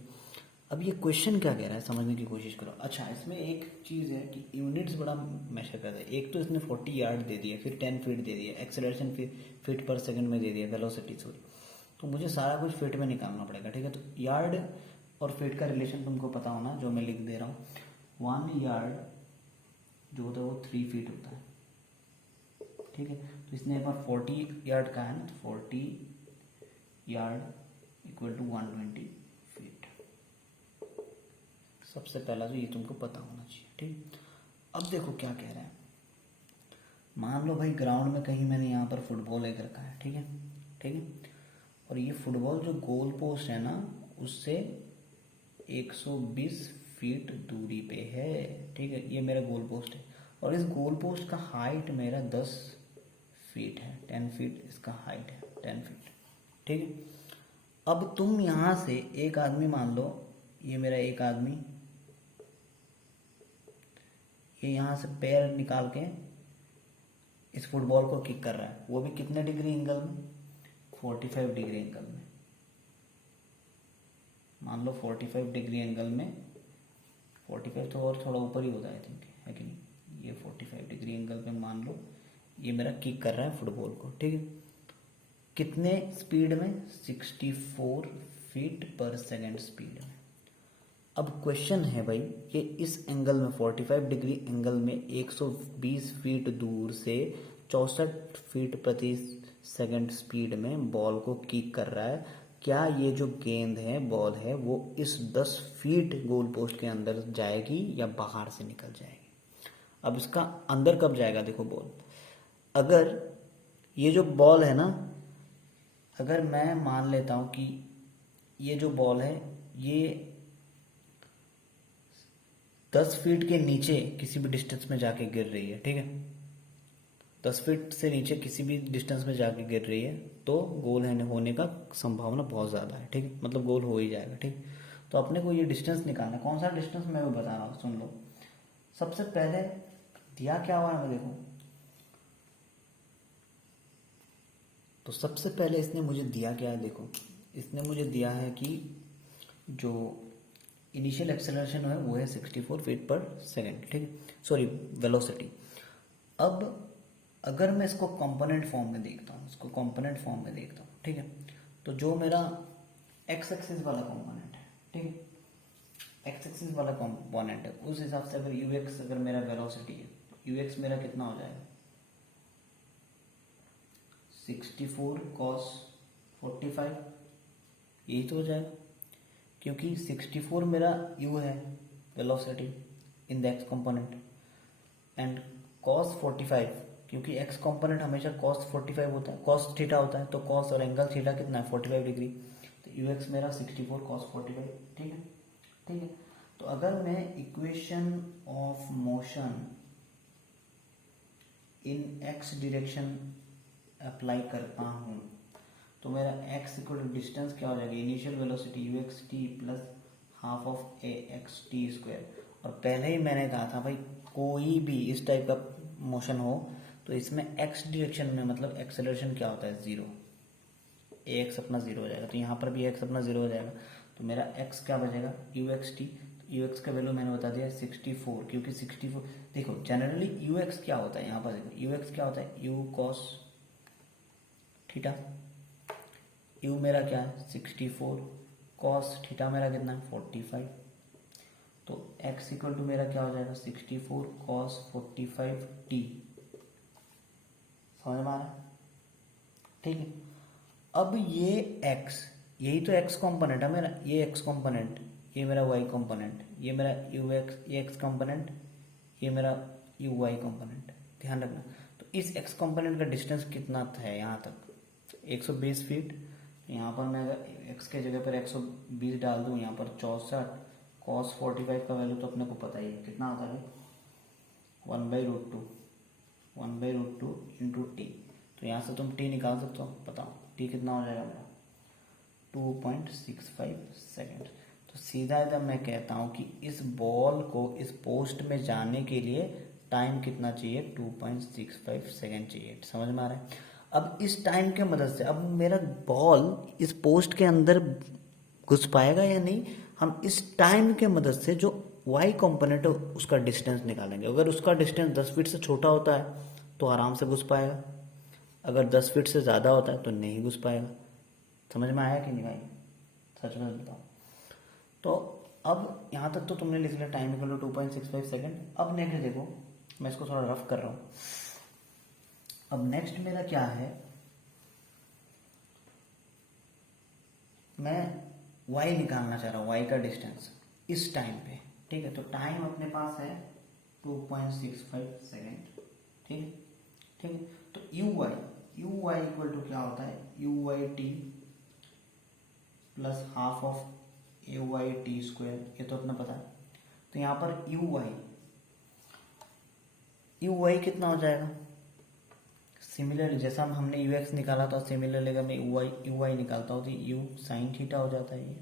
अब ये क्वेश्चन क्या कह रहा है समझने की कोशिश करो। अच्छा, इसमें एक चीज़ है कि यूनिट्स बड़ा मैशर करता है। एक तो इसने 40 यार्ड दे दिया, फिर 10 फीट दे दिया, एक्सेलरेशन फीट पर सेकंड में दे दिया, वेलोसिटी सॉरी। तो मुझे सारा कुछ फीट में निकालना पड़ेगा, ठीक है। तो यार्ड और फीट का रिलेशन तुमको पता होना, जो मैं लिख दे रहा हूँ। 1 यार्ड जो होता है वो 3 फीट होता है, ठीक है। तो इसने एक बार 40 यार्ड का है ना, तो 40 यार्ड इक्वल टू 120 फीट। सबसे पहला तो ये तुमको पता होना चाहिए, ठीक। अब देखो क्या कह रहा है। मान लो भाई ग्राउंड में कहीं मैंने यहाँ पर फुटबॉल एक रखा है, ठीक है, ठीक है। और ये फुटबॉल जो गोल पोस्ट है ना, उससे 120 फीट दूरी पे है, ठीक है। ये मेरा गोल पोस्ट है, और इस गोल पोस्ट का हाइट मेरा 10 फीट है, 10 फीट इसका हाइट है, 10 फीट, ठीक है। अब तुम यहाँ से एक आदमी, मान लो ये मेरा एक आदमी, ये यहाँ से पैर निकाल के इस फुटबॉल को किक कर रहा है, वो भी कितने डिग्री एंगल में, 45 डिग्री एंगल में। मान लो 45 डिग्री एंगल में, 45 तो और थोड़ा ऊपर ही होता है आई थिंक, है कि नहीं। ये 45 डिग्री एंगल पे मान लो ये मेरा किक कर रहा है फुटबॉल को, ठीक है। कितने स्पीड में, 64 फीट पर सेकेंड स्पीड में। अब क्वेश्चन है भाई, ये इस एंगल में 45 डिग्री एंगल में 120 फीट दूर से 64 फीट प्रति सेकंड स्पीड में बॉल को किक कर रहा है। क्या ये जो गेंद है, बॉल है, वो इस 10 फीट गोल पोस्ट के अंदर जाएगी या बाहर से निकल जाएगी। अब इसका अंदर कब जाएगा, देखो बॉल, अगर ये जो बॉल है ना, अगर मैं मान लेता हूं कि ये जो बॉल है ये 10 फीट के नीचे किसी भी डिस्टेंस में जाके गिर रही है, ठीक है। 10 फीट से नीचे किसी भी डिस्टेंस में जाके गिर रही है, तो गोल होने का संभावना बहुत ज़्यादा है, ठीक है। मतलब गोल हो ही जाएगा, ठीक। तो अपने को ये डिस्टेंस निकालना है। कौन सा डिस्टेंस मैं वो बता रहा हूँ, सुन लो। सबसे पहले दिया क्या हुआ है, देखो। तो सबसे पहले इसने मुझे दिया क्या है, देखो। इसने मुझे दिया है कि जो इनिशियल एक्सेलरेशन है वो है 64 फीट पर सेकेंड, ठीक है, सॉरी वेलोसिटी। अब अगर मैं इसको कंपोनेंट फॉर्म में देखता हूँ, इसको कंपोनेंट फॉर्म में देखता हूँ, ठीक है। तो जो मेरा एक्स एक्सिस वाला कंपोनेंट है, ठीक है, एक्स एक्सिस वाला कंपोनेंट है, उस हिसाब से अगर यू एक्स अगर मेरा वेलोसिटी है, यू एक्स मेरा कितना हो जाएगा, 64 cos 45, यही तो हो जाएगा, क्योंकि 64 मेरा u है velocity in the x component, and cos 45, क्योंकि x कंपोनेंट हमेशा cos 45 होता है, cos थीटा होता है, तो cos और एंगल थीटा कितना है, 45 डिग्री। तो ux मेरा 64 cos 45, ठीक है, ठीक है। तो अगर मैं equation of motion in x direction apply करता हूँ तो मेरा x इक्वल टू डिस्टेंस क्या हो जाएगा, initial velocity you x t plus half of A x t square. और पहले ही मैंने कहा था भाई कोई भी इस टाइप का मोशन हो तो इसमें x डायरेक्शन में मतलब एक्सेलरेशन क्या होता है, जीरो, ए एक्स अपना जीरो हो जाएगा। तो यहाँ पर भी एक्स अपना जीरो हो जाएगा तो मेरा x क्या बचेगा, you x T. You x का वैल्यू मैंने बता दिया 64, क्योंकि 64 देखो जनरली यू एक्स क्या होता है, यहाँ पर देखो यू एक्स क्या होता है, यू कॉस थीटा। यू मेरा क्या है 64, कॉस थीटा मेरा कितना है 45। तो x इक्वल टू मेरा क्या हो जाएगा 64 कॉस 45 टी। समझ में आ रहा है, ठीक है। अब ये x, यही तो x कॉम्पोनेंट है मेरा, ये x कॉम्पोनेंट, ये मेरा y कॉम्पोनेंट, ये मेरा यू एक्स, ये x कॉम्पोनेंट, ये मेरा यू y कॉम्पोनेंट। ध्यान रखना, तो इस x कॉम्पोनेंट का डिस्टेंस कितना है यहाँ तक 120 फीट। यहाँ पर मैं अगर x के जगह पर 120 डाल दूँ, यहाँ पर 64 कॉस 45 का वैल्यू तो अपने को पता ही है कितना आता है, 1/√2, 1/√2 इंटू टी। तो यहाँ से तुम टी निकाल सकते हो, बताओ टी कितना हो जाएगा मेरा 2.65 सेकेंड। तो सीधा एकदम मैं कहता हूँ कि इस बॉल को इस पोस्ट में जाने के लिए टाइम कितना चाहिए, 2.65 सेकेंड चाहिए। समझ में आ रहा है। अब इस टाइम के मदद से अब मेरा बॉल इस पोस्ट के अंदर घुस पाएगा या नहीं, हम इस टाइम के मदद से जो y कंपोनेंट है उसका डिस्टेंस निकालेंगे। अगर उसका डिस्टेंस 10 फीट से छोटा होता है तो आराम से घुस पाएगा, अगर 10 फीट से ज़्यादा होता है तो नहीं घुस पाएगा। समझ में आया कि नहीं भाई, सच में बताओ। तो अब यहाँ तक तो तुमने लिख लिया टाइम इक्वल टू 2.65 सेकेंड। अब नेक्स्ट देखो, मैं इसको थोड़ा रफ कर रहा हूँ। अब नेक्स्ट मेरा क्या है, मैं y निकालना चाह रहा हूँ, y का डिस्टेंस इस टाइम पे, ठीक है। तो टाइम अपने पास है 2.65 सेकेंड, ठीक है, ठीक है। तो यू वाई इक्वल टू क्या होता है, u y t plus half of a y t square, ये तो अपना पता है। तो यहाँ पर यू वाई कितना हो जाएगा, सिमिलरली जैसा हमने यू एक्स निकाला था सिमिलरली अगर मैं यू वाई निकालता हूँ तो यू साइन थीटा हो जाता है, ये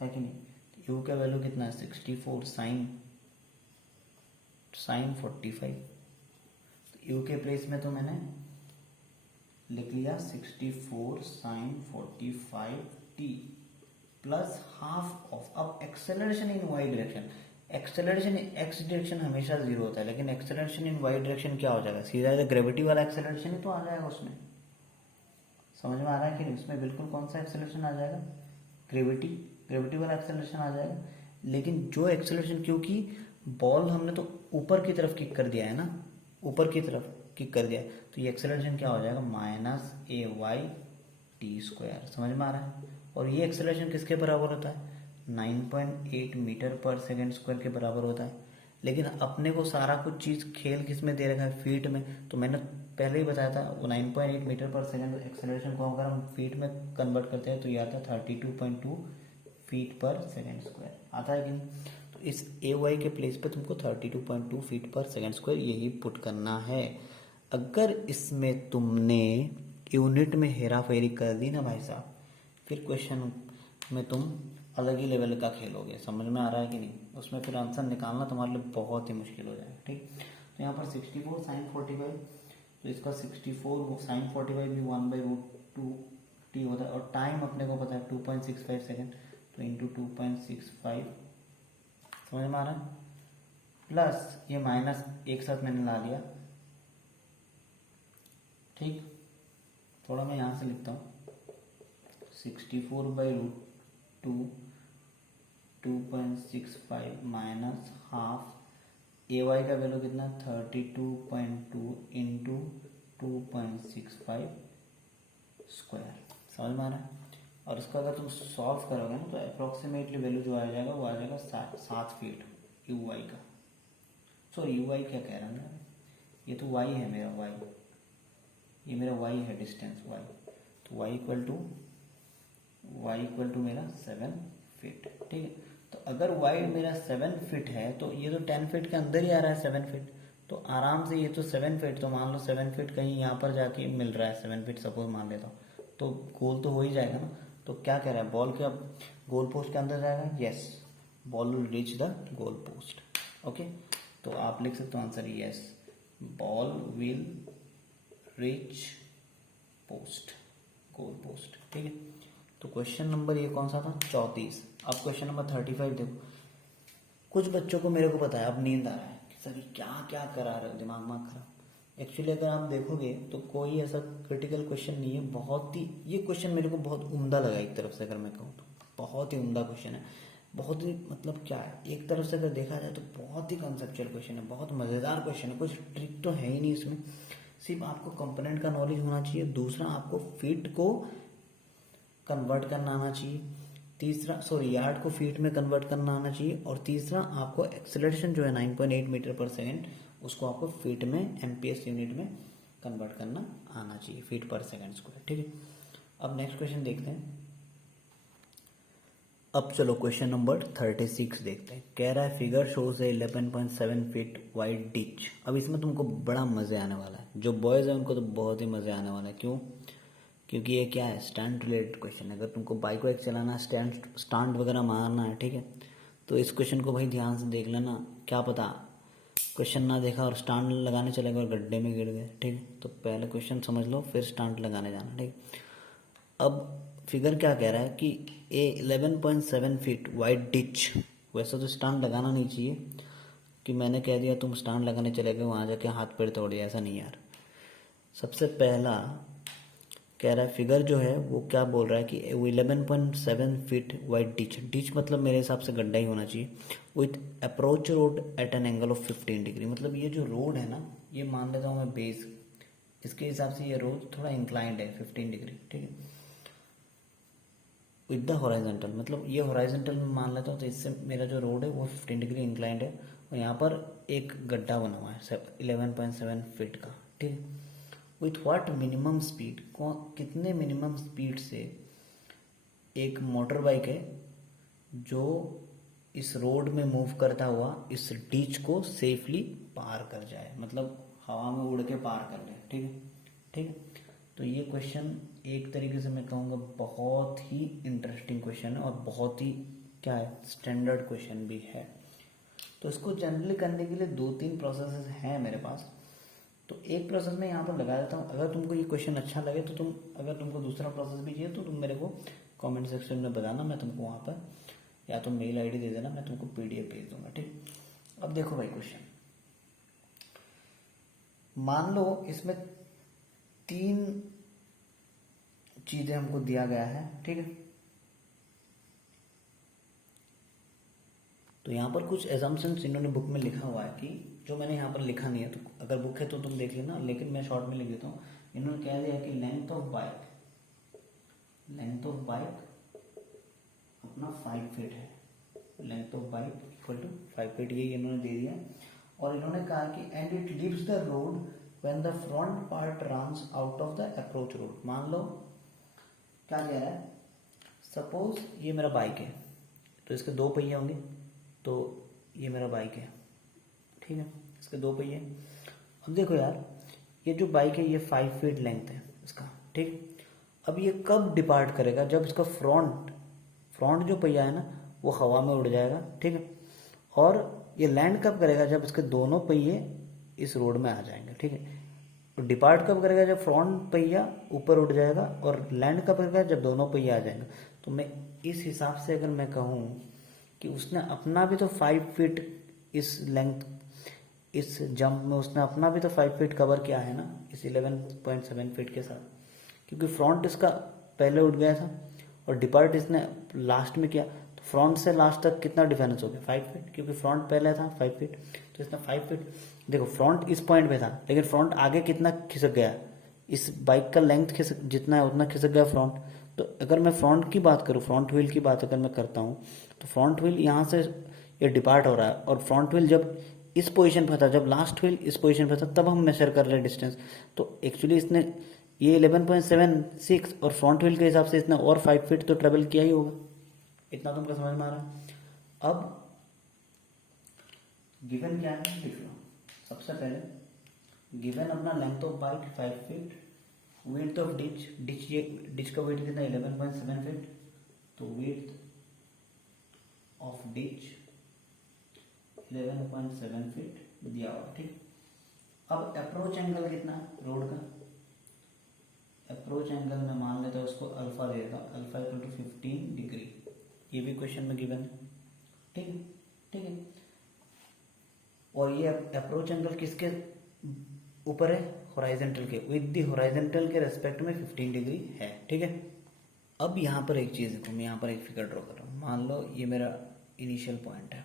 है कि नहीं। यू का वैल्यू कितना है 64 साइन 45। यू के प्लेस में तो मैंने लिख लिया 64 sine 45 t plus half of, अब acceleration in y direction, acceleration x direction हमेशा जीरो होता है, लेकिन एक्सेलरेशन इन वाई डायरेक्शन क्या हो जाएगा, सीधा ग्रेविटी वाला एक्सेलरेशन ही तो आ जाएगा उसमें। समझ में आ रहा है कि नहीं, उसमें बिल्कुल कौन सा एक्सेलरेशन आ जाएगा, ग्रेविटी वाला एक्सेलरेशन आ जाएगा। लेकिन जो एक्सेलरेशन, क्योंकि बॉल हमने तो ऊपर की तरफ किक कर दिया है ना, ऊपर की तरफ किक कर दिया है, तो ये एक्सेलरेशन क्या हो जाएगा माइनस ए वाई टी स्क्वायर। समझ में आ रहा है। और ये एक्सेलरेशन किसके बराबर होता है, 9.8 मीटर पर सेकेंड स्क्वायर के बराबर होता है। लेकिन अपने को सारा कुछ चीज़ खेल किस में दे रखा है, फीट में। तो मैंने पहले ही बताया था वो 9.8 मीटर पर सेकेंड एक्सेलरेशन को अगर हम फीट में कन्वर्ट करते हैं तो ये आता है 32.2 फीट पर सेकेंड स्क्वायर, आता है कि नहीं। तो इस ए वाई के प्लेस पे तुमको 32.2 फीट पर सेकेंड स्क्वायर यही पुट करना है। अगर इसमें तुमने यूनिट में हेरा फेरी कर दी ना भाई साहब, फिर क्वेश्चन में तुम अलग ही लेवल का खेलोगे। समझ में आ रहा है कि नहीं, उसमें फिर आंसर निकालना तुम्हारे लिए बहुत ही मुश्किल हो जाएगा, ठीक। तो यहाँ पर 64 साइन 45, तो इसका 64 साइन 45 भी 1/√2 टी होता है। और टाइम अपने को पता है 2.65 सेकेंड, तो इंटू 2.65, समझ में आ रहा है। प्लस ये माइनस एक साथ मैंने ला लिया, ठीक। थोड़ा मैं यहाँ से लिखता हूँ 64/√2 2.65 माइनस हाफ ए वाई का वैल्यू कितना 32.2 इंटू 2.65 स्क्वायर। समझ में आ रहा है। और इसका अगर तुम सॉल्व करोगे ना तो अप्रोक्सीमेटली वैल्यू जो आ जाएगा वो आ जाएगा 7 फीट यू वाई का। सॉरी यू वाई क्या कह रहा हूँ, ये तो वाई है मेरा, वाई ये मेरा वाई है डिस्टेंस वाई। तो वाई इक्वल टू मेरा 7 फीट, ठीक है। तो अगर वाई मेरा 7 फीट है तो ये तो 10 फीट के अंदर ही आ रहा है 7 फीट, तो आराम से ये तो 7 फीट, तो मान लो 7 फीट कहीं यहाँ पर जाके मिल रहा है, 7 फीट सपोज मान लेता हूँ, तो गोल तो हो ही जाएगा ना। तो क्या कह रहा है, बॉल क्या गोल पोस्ट के अंदर जाएगा, yes, ball will reach the goal post. Okay, तो आप लिख सकते हो answer yes, ball will reach post, goal post. ठीक है, तो क्वेश्चन नंबर ये कौन सा था, 34। अब क्वेश्चन नंबर 35 देखो। कुछ बच्चों को मेरे को पता है अब नींद आ रहा है कि सर क्या क्या करा रहे हो, दिमाग खराब। एक्चुअली अगर आप देखोगे तो कोई ऐसा क्रिटिकल क्वेश्चन नहीं है, बहुत ही ये क्वेश्चन मेरे को बहुत उम्दा लगा एक तरफ से, अगर मैं कहूँ तो बहुत ही उम्दा क्वेश्चन है, बहुत ही मतलब क्या है, एक तरफ से अगर देखा जाए तो बहुत ही कंसेप्चुअल क्वेश्चन है, बहुत मज़ेदार क्वेश्चन है, कुछ ट्रिक तो है ही नहीं इसमें, सिर्फ आपको कंपोनेंट का नॉलेज होना चाहिए, दूसरा आपको फीट को कन्वर्ट करना आना चाहिए, तीसरा यार्ड को फीट में कन्वर्ट करना आना चाहिए, और तीसरा आपको एक्सेलरेशन जो है 9.8 मीटर पर सेकेंड, उसको आपको फीट में एमपीएस यूनिट में कन्वर्ट करना आना चाहिए, फीट पर सेकेंड स्क्वायर। ठीक है, अब नेक्स्ट क्वेश्चन देखते हैं। अब चलो क्वेश्चन नंबर 36 देखते हैं। कह रहा है फिगर शोज है 11.7 फीट वाइड डिच। अब इसमें तुमको बड़ा मजे आने वाला है, जो बॉयज है उनको तो बहुत ही मजे आने वाला है। क्यों? क्योंकि ये क्या है, स्टंट रिलेटेड क्वेश्चन है। अगर तुमको बाइक वाइक चलाना है, स्टंट वगैरह मारना है, ठीक है, तो इस क्वेश्चन को भाई ध्यान से देख लेना। क्या पता क्वेश्चन ना देखा और स्टंट लगाने चले गए और गड्ढे में गिर गए। ठीक है, तो पहले क्वेश्चन समझ लो फिर स्टंट लगाने जाना। ठीक, अब फिगर क्या कह रहा है कि ए 11.7 फीट वाइड डिच। वैसे तो स्टंट लगाना नहीं चाहिए कि मैंने कह दिया तुम स्टंट लगाने चले गए, वहाँ जाके हाथ पैर तोड़ दिया, ऐसा नहीं यार। सबसे पहला कह रहा है फिगर जो है वो क्या बोल रहा है कि 11.7 फीट वाइड डिच। डिच मतलब मेरे हिसाब से गड्ढा ही होना चाहिए, with approach road at an angle of 15 degree. मतलब ये जो रोड है ना, ये मान लेता हूँ मैं बेस, इसके हिसाब से ये रोड थोड़ा इंक्लाइंड है 15 डिग्री। ठीक है, विद द हॉराइजेंटल, मतलब ये हॉराइजेंटल में मान लेता हूँ, तो इससे मेरा जो रोड है वो 15 डिग्री इंक्लाइंड है, और यहाँ पर एक गड्ढा बना हुआ है 11.7 फीट का। ठीक है, विथ व्हाट मिनिमम स्पीड, कितने मिनिमम स्पीड से एक मोटर बाइक है जो इस रोड में मूव करता हुआ इस डिच को सेफली पार कर जाए, मतलब हवा में उड़ के पार कर ले। ठीक है, ठीक है, तो ये क्वेश्चन एक तरीके से मैं कहूँगा बहुत ही इंटरेस्टिंग क्वेश्चन है, और बहुत ही क्या है, स्टैंडर्ड क्वेश्चन भी है। तो इसको जनरली करने के लिए 2-3 प्रोसेस हैं मेरे पास, तो एक प्रोसेस मैं यहाँ पर लगा देता हूँ। अगर तुमको ये क्वेश्चन अच्छा लगे तो अगर तुमको दूसरा प्रोसेस भी चाहिए तो तुम मेरे को कमेंट सेक्शन में बताना, मैं तुमको वहाँ पर या तो मेल आईडी दे देना, मैं तुमको पीडीएफ भेज दूंगा। ठीक, अब देखो भाई क्वेश्चन, मान लो इसमें 3 चीजें हमको दिया गया है। ठीक है, तो यहाँ पर कुछ एजम्पशंस इन्होंने बुक में लिखा हुआ है कि जो मैंने यहाँ पर लिखा नहीं है, तो अगर बुक है तो तुम देख लेना, लेकिन मैं शॉर्ट में लिख देता हूँ। इन्होंने कह दिया कि लेंथ ऑफ बाइक अपना 5 फीट है, length of bike equal to 5 feet, ये इन्होंने दे दिया। और इन्होंने कहा कि and it leaves the road when the front part runs out of the approach road. मान लो क्या कह रहा है, सपोज ये मेरा बाइक है, तो इसके 2 पहिए होंगे, तो ये मेरा बाइक है। ठीक है, इसके 2 पहिए। अब देखो यार, ये जो बाइक है ये 5 फीट लेंथ है इसका। ठीक, अब ये कब डिपार्ट करेगा, जब इसका फ्रंट जो पहिया है ना वो हवा में उड़ जाएगा। ठीक है, और ये लैंड कब करेगा, जब इसके दोनों पहिए इस रोड में आ जाएंगे। ठीक है, तो डिपार्ट कब करेगा, जब फ्रंट पहिया ऊपर उड़ जाएगा, और लैंड कब करेगा, जब दोनों पहिया आ जाएंगे। तो मैं इस हिसाब से अगर मैं कहूँ कि उसने अपना भी तो 5 फीट इस लेंथ, इस जंप में उसने अपना भी तो 5 फीट कवर किया है ना इस 11.7 फीट के साथ, क्योंकि फ्रंट इसका पहले उठ गया था और डिपार्ट इसने लास्ट में किया। तो फ्रंट से लास्ट तक कितना डिफरेंस हो गया, 5 फीट, क्योंकि फ्रंट पहले था 5 फीट, तो इसने 5 फीट। देखो फ्रंट इस पॉइंट पे था, लेकिन फ्रंट आगे कितना खिसक गया, इस बाइक का लेंथ खिसक जितना है उतना खिसक गया फ्रंट। तो अगर मैं फ्रंट की बात करूँ, फ्रंट व्हील की बात अगर मैं करता हूँ, तो फ्रंट व्हील यहाँ से ये डिपार्ट हो रहा है, और फ्रंट व्हील जब इस पोजीशन पर था, जब लास्ट व्हील इस पोजीशन पर था, तब हम मेजर कर रहे हैं डिस्टेंस। तो एक्चुअली इसने ये 11.76 और फ्रंट व्हील के हिसाब से इसने और 5 फीट तो ट्रेवल किया ही होगा। इतना तुमको समझ में आ रहा है। अब गिवन क्या है लिख लो, सबसे पहले गिवन अपना length of bike 5 feet, width of ditch का वेट कितना 11.7 फीट, तो विड्थ ऑफ डिच 11.7 फीट दिया हुआ, ठीक। अब अप्रोच एंगल कितना है रोड का, अप्रोच एंगल में मान लेते हैं उसको अल्फा ले लेता हूँ, अल्फा इक्वल टू 15 डिग्री, ये भी क्वेश्चन में गिवन है, ठीक है, ठीक है। और ये अप्रोच एंगल किसके ऊपर है, हॉरिजॉन्टल के, विद द हॉरिजॉन्टल के रेस्पेक्ट में 15 डिग्री है, ठीक है। अब यहाँ पर एक चीज़ देखो, मैं यहाँ पर एक फिगर ड्रॉ कर रहा हूँ। मान लो ये मेरा इनिशियल पॉइंट है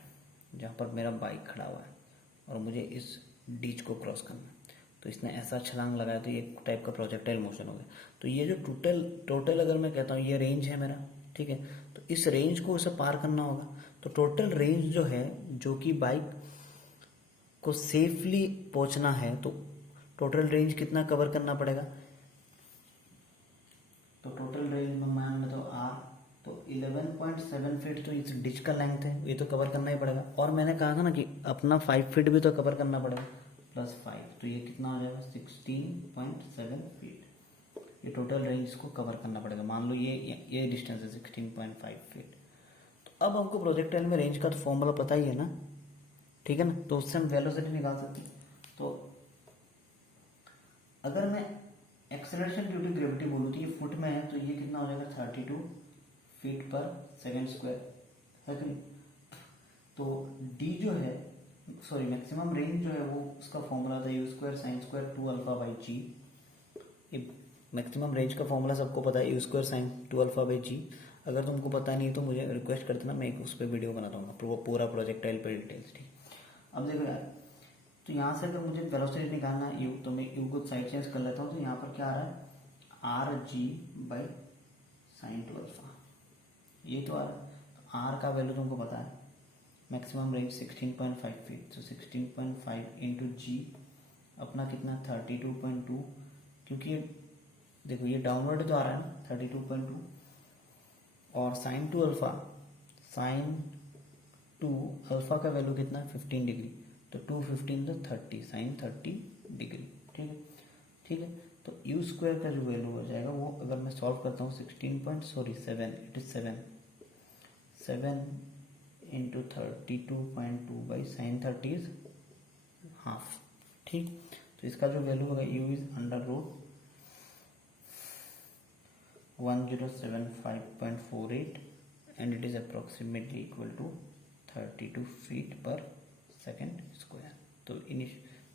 जहाँ पर मेरा बाइक खड़ा हुआ है और मुझे इस डीच को क्रॉस करना है, तो इसने ऐसा छलांग लगाया तो ये एक टाइप का प्रोजेक्टाइल मोशन हो गया। तो ये जो टोटल अगर मैं कहता हूँ ये रेंज है मेरा, ठीक है, तो इस रेंज को उसे पार करना होगा। तो टोटल रेंज जो है, जो कि बाइक को सेफली पहुंचना है, तो टोटल रेंज कितना कवर करना पड़ेगा, तो टोटल रेंज में मान में तो आर, तो 11.7 फीट तो इस डिच का लेंथ है, ये तो कवर करना ही पड़ेगा। और मैंने कहा था ना कि अपना 5 फीट भी तो कवर करना पड़ेगा, +5, तो ये कितना हो जाएगा 16.7 फीट। ये टोटल रेंज को कवर करना पड़ेगा। मान लो ये डिस्टेंस है 16.5 फीट। तो अब हमको प्रोजेक्टाइल में रेंज का तो फॉर्मूला पता ही है ना, ठीक है ना, तो उससे हम वेलोसिटी निकाल सकते हैं। तो अगर मैं एक्सेलरेशन ड्यू टू ग्रेविटी बोलूँ तो ये फुट में है, तो ये कितना हो जाएगा 32 फीट पर सेकेंड स्क्वायर, है कि नहीं। तो डी जो है, सॉरी मैक्सिमम रेंज जो है वो उसका फॉर्मूला था u square sine square 2 alpha by g. Maximum range का फॉर्मूला सबको पता है, u square sine 2 alpha by g. अगर तुमको पता नहीं तो मुझे रिक्वेस्ट कर देना, मैं एक उस पर वीडियो बना दूंगा पूरा प्रोजेक्टाइल पर डिटेल्स, ठीक। अब देखो यार, तो यहाँ से अगर मुझे वेलोसिटी निकालना है यू, तो मैं यू को साइड चेंज कर लेता हूँ। तो यहाँ पर क्या आ रहा है, R G by sine 2 alpha, ये तो आ रहा है। तो आर का वैल्यू तुमको पता है, मैक्सिमम रेंज 16.5 फीट, तो 16.5 इंटू जी अपना कितना 32.2, क्योंकि ये देखो ये डाउनवर्ड तो आ रहा है ना 32.2, और साइन 2 अल्फा, साइन 2 अल्फा का वैल्यू कितना 15 डिग्री, तो 215 तो 30 साइन 30 डिग्री, ठीक है, ठीक है। तो यू स्क्वायर का जो वैल्यू हो जाएगा वो अगर मैं सॉल्व करता हूँ 7 it is 7 into 32.2 by sine 30 is half, ठीक। तो इसका जो वैल्यू होगा u is √ 1075.48 and it is approximately equal to 32 feet per second square.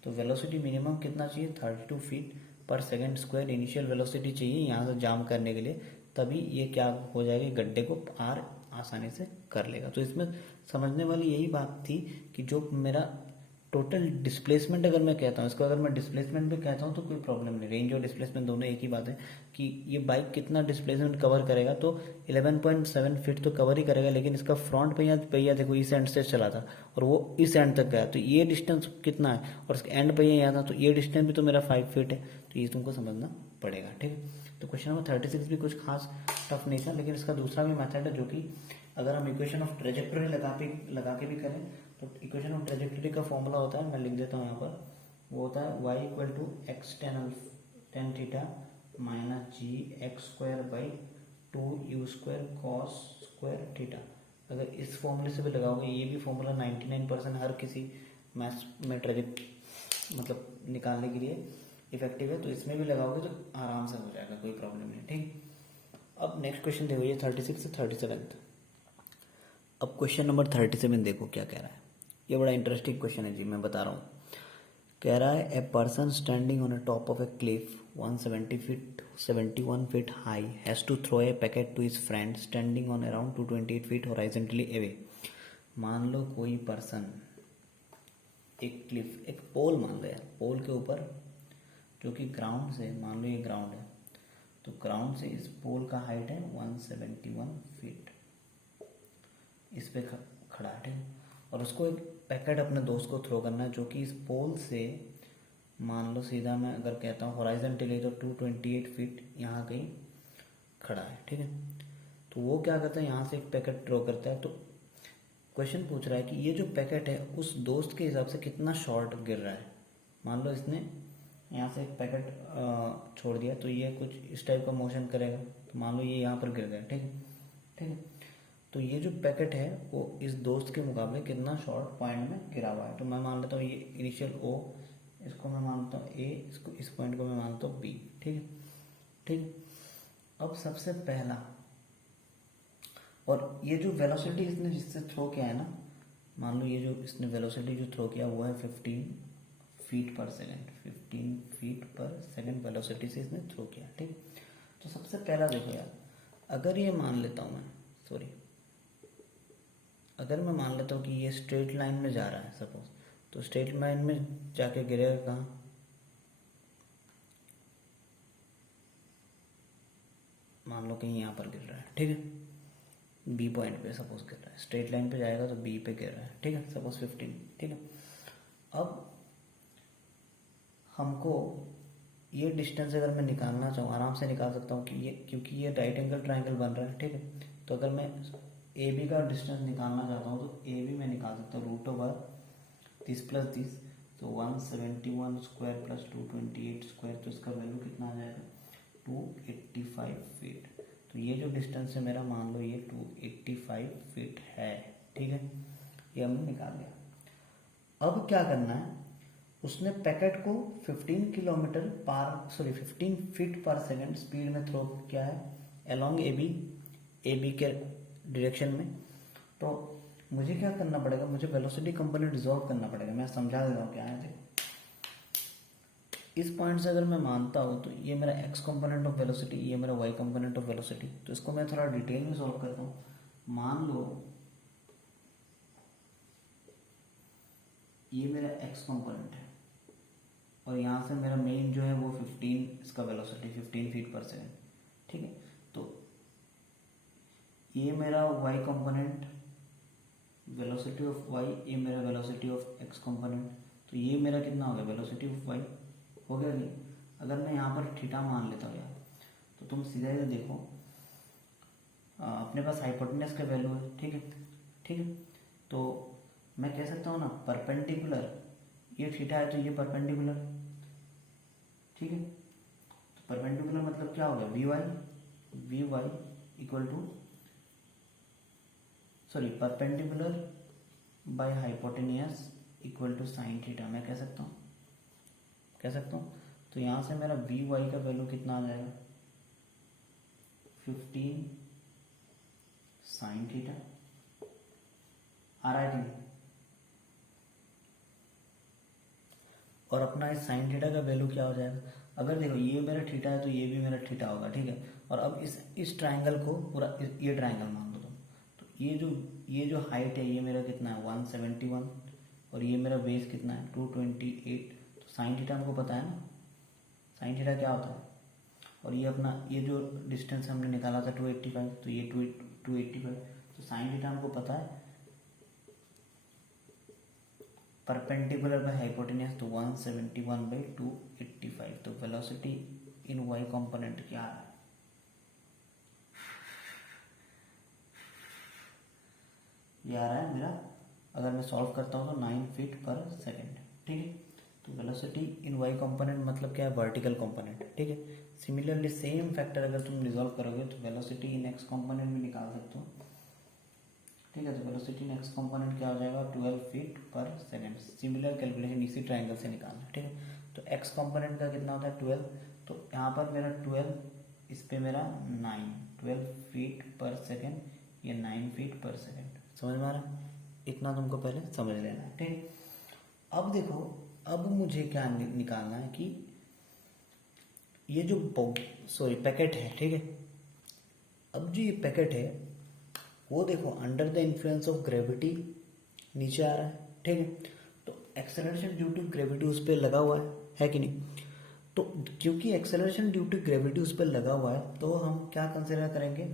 तो वेलोसिटी मिनिमम कितना चाहिए 32 feet per second square initial velocity चाहिए यहाँ से जाम करने के लिए, तभी ये क्या हो जाएगा, गड्ढे को पार आसानी से कर लेगा। तो इसमें समझने वाली यही बात थी कि जो मेरा टोटल डिस्प्लेसमेंट अगर मैं कहता हूँ, इसको अगर मैं डिस्प्लेसमेंट भी कहता हूँ तो कोई प्रॉब्लम नहीं, रेंज और डिस्प्लेसमेंट दोनों एक ही बात है कि ये बाइक कितना डिस्प्लेसमेंट कवर करेगा, तो 11.7 फीट तो कवर ही करेगा, लेकिन इसका फ्रंट पहिया देखो इस एंड से चला था और वो इस एंड तक गया, तो ये डिस्टेंस कितना है, और इसका एंड पहिया यहाँ था, तो ये डिस्टेंस भी तो मेरा 5 फीट है, तो ये तुमको समझना पड़ेगा, ठीक है। तो क्वेश्चन नंबर 36 भी कुछ खास टफ नहीं था, लेकिन इसका दूसरा भी मेथड है, जो कि अगर हम इक्वेशन ऑफ ट्रेजेक्टरी लगा के भी करें, तो इक्वेशन ऑफ ट्रेजेक्टरी का फॉर्मूला होता है, मैं लिख देता हूँ यहाँ पर, वो होता है y equal to x tan theta minus g x square by 2u square cos square theta. अगर इस फॉर्मूले से भी लगाओगे, ये भी फॉर्मूला 99% हर किसी मैथ्स में मतलब निकालने के लिए इफेक्टिव है, तो इसमें भी लगाओगे तो आराम से हो जाएगा, कोई प्रॉब्लम नहीं, ठीक। अब नेक्स्ट क्वेश्चन देखो, ये 36 से 37। अब क्वेश्चन नंबर 37 देखो क्या कह रहा है, ये बड़ा इंटरेस्टिंग क्वेश्चन है जी, मैं बता रहा हूँ। कह रहा है a person standing on a top of a cliff 71 feet high has to throw a packet to his friend standing on around 228 feet horizontally away. मान लो कोई पर्सन एक क्लिफ, एक पोल मान लो यार, पोल के ऊपर, जो कि ग्राउंड से, मान लो ये ग्राउंड है, तो ग्राउंड से इस पोल का हाइट है 171 फीट, इस पे खड़ा है, और उसको एक पैकेट अपने दोस्त को थ्रो करना है, जो कि इस पोल से मान लो सीधा मैं अगर कहता हूँ हॉरिजॉन्टली तो 228 फीट यहाँ कहीं खड़ा है, ठीक है। तो वो क्या करता है, यहाँ से एक पैकेट थ्रो करता है। तो क्वेश्चन पूछ रहा है कि ये जो पैकेट है उस दोस्त के हिसाब से कितना शॉर्ट गिर रहा है, मान लो इसने यहाँ से एक पैकेट छोड़ दिया, तो ये कुछ इस टाइप का मोशन करेगा, तो मान लो ये यहाँ पर गिर गया, ठीक है, ठीक है। तो ये जो पैकेट है वो इस दोस्त के मुकाबले कितना शॉर्ट पॉइंट में गिरा हुआ है। तो मैं मान लेता हूँ ये इनिशियल ओ, इसको मैं मानता हूँ ए, इसको इस पॉइंट को मैं मानता हूँ बी, ठीक है, ठीक है। अब सबसे पहला, और ये जो वेलोसिटी इसने जिससे थ्रो किया है ना, मान लो ये जो इसने वेलोसिटी जो थ्रो किया वो है 15 feet per second, 15 feet per second velocity से इसने थ्रो किया, ठीक। तो सबसे पहला देखो यार, अगर ये मान लेता हूँ मैं, सॉरी, अगर मैं मान लेता हूँ कि ये स्ट्रेट लाइन में जा रहा है सपोज, तो स्ट्रेट लाइन में जाके गिरेगा कहाँ, मान लो कहीं यहाँ पर गिर रहा है, ठीक है, बी पॉइंट पे सपोज गिर रहा है, स्ट्रेट लाइन पे जाएगा तो बी पे गिर रहा है, ठीक है, सपोज 15, ठीक है। अब हमको ये डिस्टेंस अगर मैं निकालना चाहूँ, आराम से निकाल सकता हूँ कि ये, क्योंकि ये राइट एंगल ट्राइंगल बन रहा है, ठीक है। तो अगर मैं ए बी का डिस्टेंस निकालना चाहता हूँ तो ए बी मैं निकाल सकता हूँ √30 + 30, तो 171 स्क्वायर प्लस 228 स्क्वायर, तो इसका वैल्यू कितना आ जाएगा 285 फीट। तो ये जो डिस्टेंस है मेरा, मान लो ये 285 फीट है, ठीक है, ये हमने निकाल लिया। अब क्या करना है, उसने पैकेट को 15 फीट पर सेकेंड स्पीड में थ्रो किया है अलोंग ए बी के डायरेक्शन में। तो मुझे क्या करना पड़ेगा, मुझे वेलोसिटी कंपोनेंट रिजॉल्व करना पड़ेगा। मैं समझा दे रहा हूँ क्या है। देखो, इस पॉइंट से अगर मैं मानता हूँ तो ये मेरा एक्स कंपोनेंट ऑफ वेलोसिटी, ये मेरा वाई कंपोनेंट ऑफ वेलोसिटी। तो इसको मैं थोड़ा डिटेल में सॉल्व करता हूँ। मान लो ये मेरा एक्स कंपोनेंट है और यहाँ से मेरा मेन जो है वो 15, इसका वेलोसिटी 15 फीट पर सेकेंड, ठीक है। तो ये मेरा y component, velocity of y, ये मेरा वेलोसिटी ऑफ एक्स कंपोनेंट। तो ये मेरा कितना हो गया, वेलोसिटी ऑफ वाई हो गया नहीं। अगर मैं यहाँ पर थीटा मान लेता हूँ यार, तो तुम सीधा ही देखो, अपने पास हाइपोटेनस का वैल्यू है, ठीक है, ठीक है। तो मैं कह सकता हूँ ना, परपेंडिकुलर, ये थीटा है तो ये परपेंडिकुलर, ठीक है। तो परपेंडिकुलर मतलब क्या हो गया, v y equal to, sorry, perpendicular by hypotenuse equal to sine theta, मैं कह सकता हूँ। तो यहाँ से मेरा वी वाई का वैल्यू कितना आ जाएगा, 15 साइन थीटा। आ रहा है कि नहीं? और अपना इस साइन थीटा का वैल्यू क्या हो जाएगा, अगर देखो ये मेरा थीटा है तो ये भी मेरा थीटा होगा, ठीक है। और अब इस ट्रायंगल को पूरा, ये ट्रायंगल मान लो तुम। तो ये जो हाइट है ये मेरा कितना है 171, और ये मेरा बेस कितना है 228। तो साइन थीटा हमको पता है ना, साइन थीटा क्या होता है। और ये अपना ये जो डिस्टेंस हमने निकाला था 285, तो ये 285। तो साइन थीटा हमको पता है, परपेंडिकुलर बाय हाइपोटेनस, तो 171/285। तो वेलोसिटी इन वाई कंपोनेंट क्या है, ये आ रहा है मेरा, अगर मैं सॉल्व करता हूँ तो 9 फीट पर सेकेंड, ठीक है। तो वेलोसिटी इन वाई कंपोनेंट मतलब क्या है, वर्टिकल कंपोनेंट, ठीक है। सिमिलरली सेम फैक्टर अगर तुम रिजॉल्व करोगे तो वेलोसिटी इन एक्स कंपोनेंट भी निकाल सकते हो, ठीक है। तो वेलोसिटी इन एक्स कंपोनेंट क्या हो जाएगा, 12 feet per second. Similar calculation इसी ट्रायंगल से निकालना, ठीक है। तो एक्स कंपोनेंट का कितना होता है 12, तो यहाँ पर मेरा 12, इस पे मेरा 9, 12 फीट पर सेकेंड, ये 9 फीट पर सेकेंड। समझ में आ रहा है, इतना तुमको पहले समझ लेना है, ठीक है। अब देखो, अब मुझे क्या निकालना है कि ये जो पैकेट है, ठीक है। अब जो ये पैकेट है वो देखो under the influence of gravity नीचे आ रहा है, ठीक है। तो एक्सेलरेशन ड्यू टू ग्रेविटी उस पर लगा हुआ है कि नहीं। तो क्योंकि एक्सेलरेशन ड्यू टू ग्रेविटी उस पर लगा हुआ है, तो हम क्या कंसिडर करेंगे,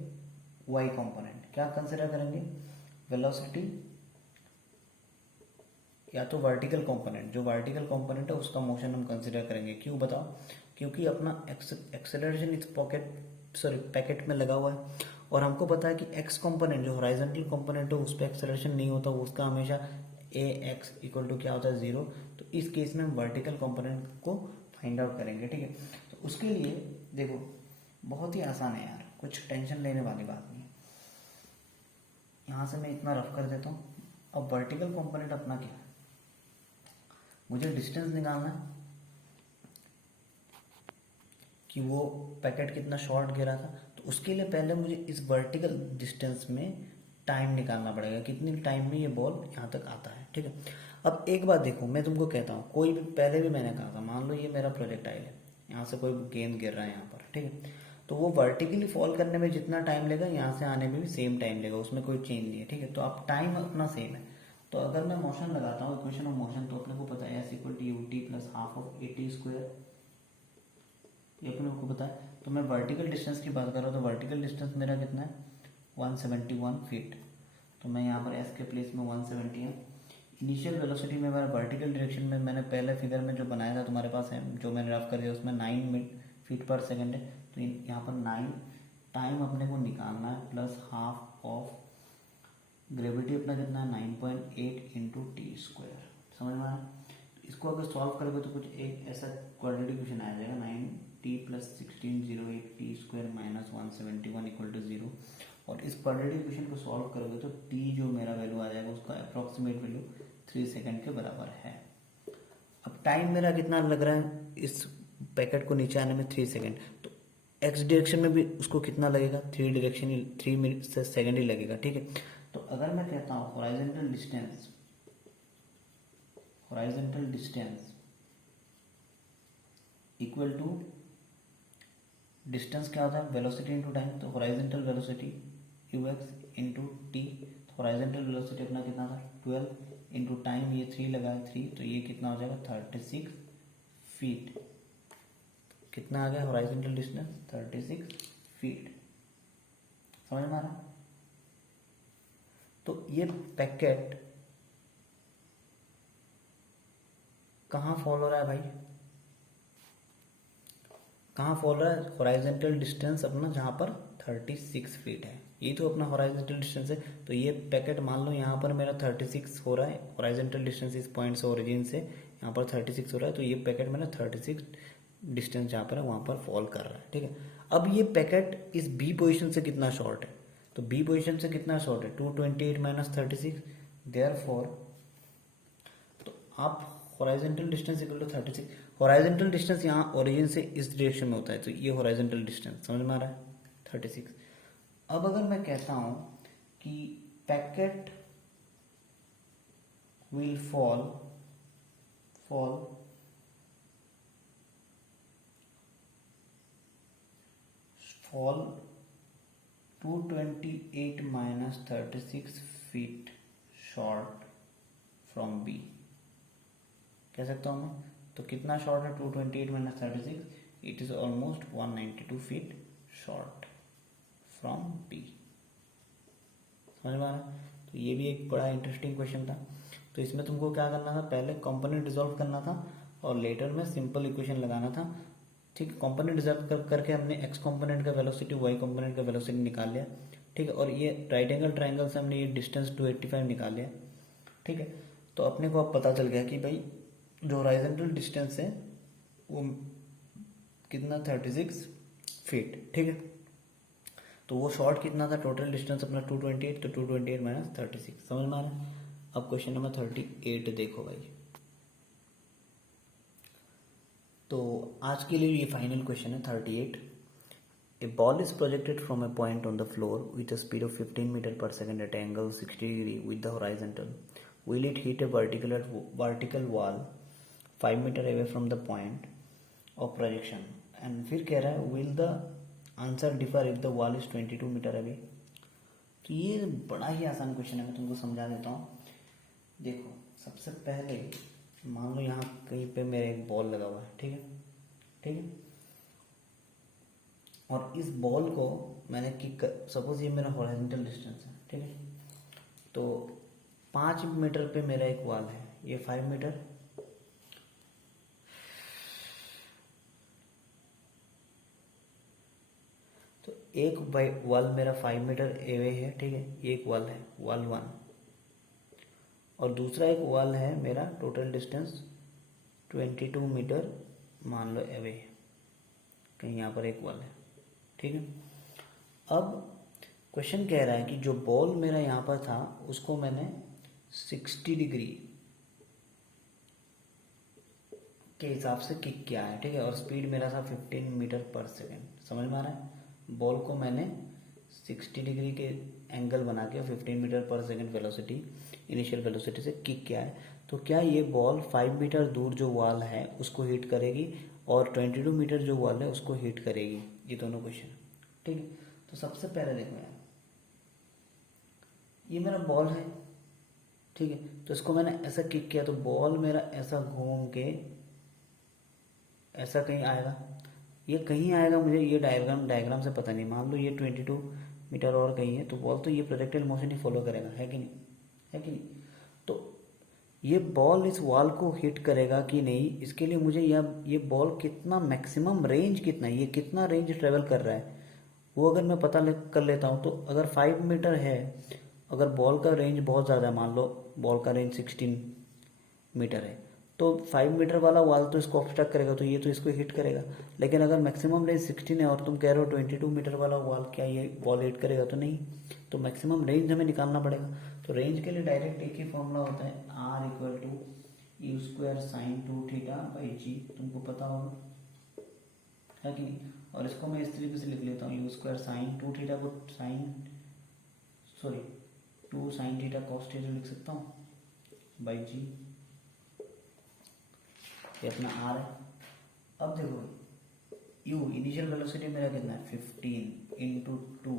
वाई कंपोनेंट। क्या कंसिडर करेंगे, वेलोसिटी या तो वर्टिकल कंपोनेंट, जो वर्टिकल कंपोनेंट है उसका मोशन हम कंसिडर करेंगे। क्यों बताओ, क्योंकि अपना एक्सेलरेशन इस पैकेट में लगा हुआ है, और हमको पता है कि एक्स कंपोनेंट जो हॉरिजॉन्टल कंपोनेंट है उस पर एक्सेलरेशन नहीं होता, उसका हमेशा ए एक्स इक्वल टू क्या होता है 0। तो इस केस में हम वर्टिकल कंपोनेंट को फाइंड आउट करेंगे, ठीक है। तो उसके लिए देखो बहुत ही आसान है यार, कुछ टेंशन लेने वाली बात नहीं है। यहाँ से मैं इतना रफ कर देता हूँ। अब वर्टिकल कंपोनेंट अपना क्या है, मुझे डिस्टेंस निकालना है कि वो पैकेट कितना शॉर्ट गिरा था। तो उसके लिए पहले मुझे इस वर्टिकल डिस्टेंस में टाइम निकालना पड़ेगा, कितनी टाइम में ये बॉल यहाँ तक आता है, ठीक है। अब एक बात देखो, मैं तुमको कहता हूँ, कोई भी पहले भी मैंने कहा था, मान लो ये मेरा प्रोजेक्टाइल है, यहाँ से कोई गेंद गिर रहा है यहाँ पर, ठीक है। तो वो वर्टिकली फॉल करने में जितना टाइम लेगा, यहाँ से आने में भी सेम टाइम लेगा, उसमें कोई चेंज नहीं है, ठीक है। तो अब टाइम अपना सेम है। तो अगर मैं मोशन लगाता हूँ, इक्वेशन ऑफ मोशन, तो अपने को पता है S=ut plus half of at square, ये अपने को पता है। तो मैं वर्टिकल डिस्टेंस की बात कर रहा हूँ, तो वर्टिकल डिस्टेंस मेरा कितना है 171 फीट। तो मैं यहाँ पर S के प्लेस में 170 है। इनिशियल वेलोसिटी में मेरा वर्टिकल डायरेक्शन में मैंने पहले फिगर में जो बनाया था तुम्हारे पास है, जो मैंने रफ कर दिया, उसमें 9 फीट पर सेकेंड है। तो यहाँ पर 9 टाइम अपने को निकालना है प्लस हाफ ऑफ ग्रेविटी अपना कितना है 9.8 इंटू टी स्क्वायर, समझ में आया। इसको अगर सॉल्व करोगे तो कुछ एक ऐसा क्वाड्रेटिक इक्वेशन आ जाएगा 9t plus 1608 t square minus 171 equal to 0। और इस क्वाड्रेटिक इक्वेशन को सॉल्व करोगे तो t जो मेरा वैल्यू आ जाएगा उसका अप्रॉक्सीमेट वैल्यू 3 सेकंड के बराबर है। अब टाइम मेरा कितना लग रहा है इस पैकेट को नीचे आने में 3 सेकंड, तो एक्स डायरेक्शन में भी उसको कितना लगेगा 3 मिनट से सेकंड ही लगेगा, ठीक है। तो अगर मैं कहता हूँ horizontal distance equal to distance क्या होता है वेलोसिटी इंटू टाइम, तो horizontal velocity ux into t. तो हॉरिजॉन्टल वेलोसिटी अपना कितना था 12 इंटू टाइम, ये 3 लगाया 3, तो ये कितना हो जाएगा 36 फीट। कितना आ गया हॉरिजॉन्टल डिस्टेंस 36 फीट, समझ में आ रहा। तो ये पैकेट कहाँ फॉल हो रहा है भाई, कहाँ फॉल रहा है, हॉरिजॉन्टल डिस्टेंस अपना जहाँ पर 36 फीट है, ये तो अपना हॉरिजॉन्टल डिस्टेंस है। तो ये पैकेट मान लो यहाँ पर मेरा 36 हो रहा है, हॉरिजॉन्टल डिस्टेंस इस पॉइंट से ओरिजिन से यहाँ पर 36 हो रहा है, तो ये पैकेट मेरा 36 डिस्टेंस जहाँ पर है वहाँ पर फॉल कर रहा है, ठीक है। अब ये पैकेट इस बी पोजिशन से कितना शॉर्ट है, तो बी पोजिशन से कितना शॉर्ट है 228 माइनस 36, देयरफॉर तो आप horizontal distance equal to 36, horizontal distance यहाँ ओरिजिन से इस डायरेक्शन में होता है, तो ये हॉरिजॉन्टल डिस्टेंस समझ में आ रहा है 36। अब अगर मैं कहता हूँ कि packet will fall 228 minus 36 feet short from B, कह सकता हूँ मैं। तो कितना शॉर्ट है 228 minus 36, it is almost 192 feet short from B, समझ में आ रहा है। तो ये भी एक बड़ा इंटरेस्टिंग क्वेश्चन था। तो इसमें तुमको क्या करना था, पहले कंपोनेंट रिजॉल्व करना था और लेटर में सिंपल इक्वेशन लगाना था, ठीक है। कंपोनेंट रिजॉल्व करके हमने एक्स कंपोनेंट का वेलोसिटी वाई कंपोनेंट का वेलोसिटी निकाल लिया, ठीक है। और ये राइट एंगल ट्राइंगल से हमने ये डिस्टेंस 285 निकाल लिया, ठीक है। तो अपने को अब पता चल गया कि भाई जो हॉरिजॉन्टल डिस्टेंस है वो कितना 36 फीट, ठीक है। तो वो शॉर्ट कितना था, टोटल डिस्टेंस अपना 228, तो 228 माइनस 36, समझ में आ रहा है। अब क्वेश्चन नंबर 38 देखो भाई। तो आज के लिए ये फाइनल क्वेश्चन है 38। A ball is projected from a point on the floor with a speed of 15 metre per second at angle 60 degree with the horizontal, will it hit a vertical wall 5 meter away from the point of projection, and फिर कह रहा है will the answer differ if the wall is 22 meter away। तो ये बड़ा ही आसान question है, मैं तुमको समझा देता हूँ। देखो सबसे पहले मान लो यहाँ कहीं पे मेरे एक बॉल लगा हुआ है, ठीक है, ठीक है। और इस बॉल को मैंने किक सपोज ये मेरा हॉरिजॉन्टल डिस्टेंस है, ठीक है। तो 5 मीटर पे मेरा एक वॉल है, ये 5 मीटर, तो एक वॉल मेरा 5 मीटर एवे है, ठीक है। एक वॉल है वॉल 1, और दूसरा एक वॉल है मेरा टोटल डिस्टेंस 22 मीटर मान लो अवे, कहीं यहाँ पर एक वॉल है, ठीक है। अब क्वेश्चन कह रहा है कि जो बॉल मेरा यहाँ पर था उसको मैंने 60 डिग्री के हिसाब से किक किया है, ठीक है, और स्पीड मेरा था 15 मीटर पर सेकेंड। समझ में आ रहा है? बॉल को मैंने 60 डिग्री के एंगल बना के 15 metre per second velocity, initial velocity से किक किया है। तो क्या ये बॉल 5 मीटर दूर जो वॉल है उसको हिट करेगी और 22 मीटर जो वॉल है उसको हिट करेगी? ये दोनों क्वेश्चन, ठीक है। तो सबसे पहले देखो यार, ये मेरा बॉल है, ठीक है, तो इसको मैंने ऐसा किक किया तो बॉल मेरा ऐसा घूम के ऐसा कहीं आएगा, ये कहीं आएगा, मुझे ये डायग्राम से पता नहीं। मान लो ये 22 मीटर और कहीं है, तो बॉल तो ये प्रोजेक्टाइल मोशन ही फॉलो करेगा, है कि नहीं? है कि नहीं? तो ये बॉल इस वॉल को हिट करेगा कि नहीं, इसके लिए मुझे ये बॉल कितना मैक्सिमम रेंज कितना है, ये कितना रेंज ट्रेवल कर रहा है, वो अगर मैं पता कर लेता हूँ। तो अगर 5 मीटर है, अगर बॉल का रेंज बहुत ज़्यादा है, मान लो बॉल का रेंज 16 मीटर है, तो 5 मीटर वाला वॉल तो इसको ऑब्स्ट्रक्ट करेगा, तो ये तो इसको हिट करेगा। लेकिन अगर मैक्सिमम रेंज 16 है और तुम कह रहे हो 22 मीटर वाला वॉल, क्या ये बॉल हिट करेगा? तो नहीं। तो मैक्सिमम रेंज हमें निकालना पड़ेगा। तो रेंज के लिए डायरेक्ट एक ही फॉर्मूला होता है, R equal to u square sine 2 theta by g, तुमको पता होगा, है कि नहीं? और इसको मैं इस तरीके से लिख लेता हूँ, यू स्क्वायर साइन 2 थीटा को 2 साइन थीटा कॉस थीटा लिख सकता हूँ बाई जी, ये अपना आर है। अब देखो यू इनिशियल वेलोसिटी मेरा कितना है 15 into 2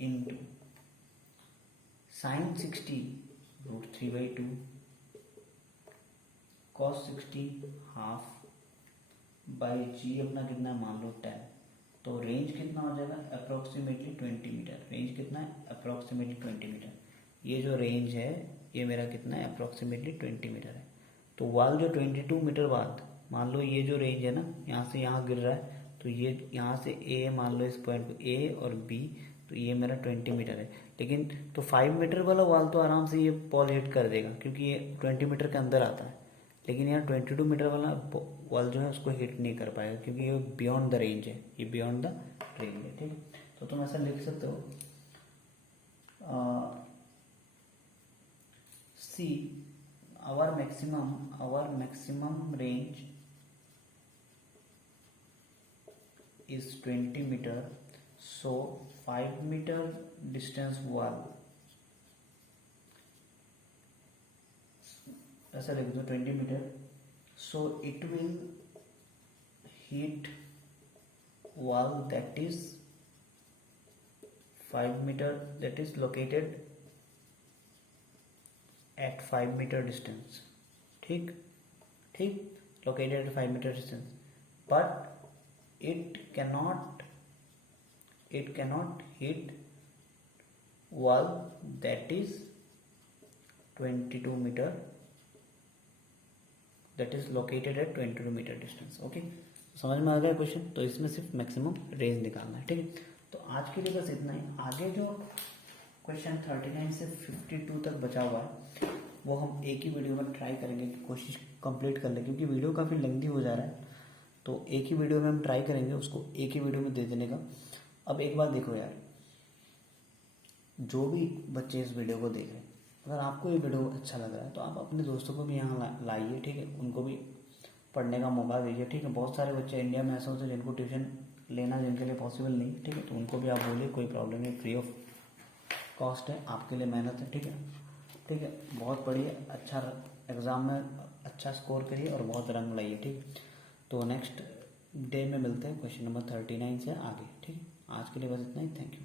into sine 60 root 3/2 cos 60 half by g अपना कितना है, मान लो 10। तो रेंज कितना हो जाएगा? Approximately 20 metre. रेंज कितना है? Approximately 20 metre. ये जो रेंज है ये मेरा कितना है? अप्रोक्सीमेटली 20 मीटर है। तो वॉल जो 22 मीटर बाद, मान लो ये जो रेंज है ना, यहाँ से यहाँ गिर रहा है, तो ये यहाँ से ए, मान लो इस पॉइंट पे ए और बी, तो ये मेरा 20 मीटर है। लेकिन तो 5 मीटर वाला वॉल तो आराम से ये बॉल हिट कर देगा क्योंकि ये 20 मीटर के अंदर आता है। लेकिन यार 22 मीटर वाला वॉल जो है उसको हिट नहीं कर पाएगा क्योंकि ये बियॉन्ड द रेंज है, ये बियॉन्ड द रेंज है, ठीक है। तो तुम ऐसा लिख सकते हो, सी our maximum range is 20 meter, so 5 meter distance wall, ऐसा लिख दो 20 metre, so it will hit wall that is 5 meter, that is located at 5 meter distance, ठीक, located at 5 meter distance, but it cannot hit wall that is 22 meter, that is located at 22 meter distance, okay. समझ में आ गया question? तो इसमें सिर्फ maximum range निकालना है, ठीक है। तो आज के लिए बस इतना ही। आगे जो क्वेश्चन 39 से 52 तक बचा हुआ है वो हम एक ही वीडियो में ट्राई करेंगे, कोशिश कंप्लीट कर लें, क्योंकि वीडियो काफ़ी लेंथी हो जा रहा है। तो एक ही वीडियो में हम ट्राई करेंगे उसको एक ही वीडियो में दे देने का। अब एक बात देखो यार, जो भी बच्चे इस वीडियो को देख रहे हैं, अगर आपको ये वीडियो अच्छा लग रहा है तो आप अपने दोस्तों को भी यहाँ लाइए, ठीक है, उनको भी पढ़ने का मौका दीजिए, ठीक है। बहुत सारे बच्चे इंडिया में ऐसे होते हैं जिनको ट्यूशन लेना जिनके लिए पॉसिबल नहीं, ठीक है, तो उनको भी आप बोलिए, कोई प्रॉब्लम नहीं, फ्री ऑफ कॉस्ट है, आपके लिए मेहनत है, ठीक है। बहुत पढ़िए, अच्छा एग्ज़ाम में अच्छा स्कोर करिए और बहुत रंग लाइए, ठीक है। तो नेक्स्ट डे में मिलते हैं क्वेश्चन नंबर 39 से आगे, ठीक है। आज के लिए बस इतना ही, थैंक यू।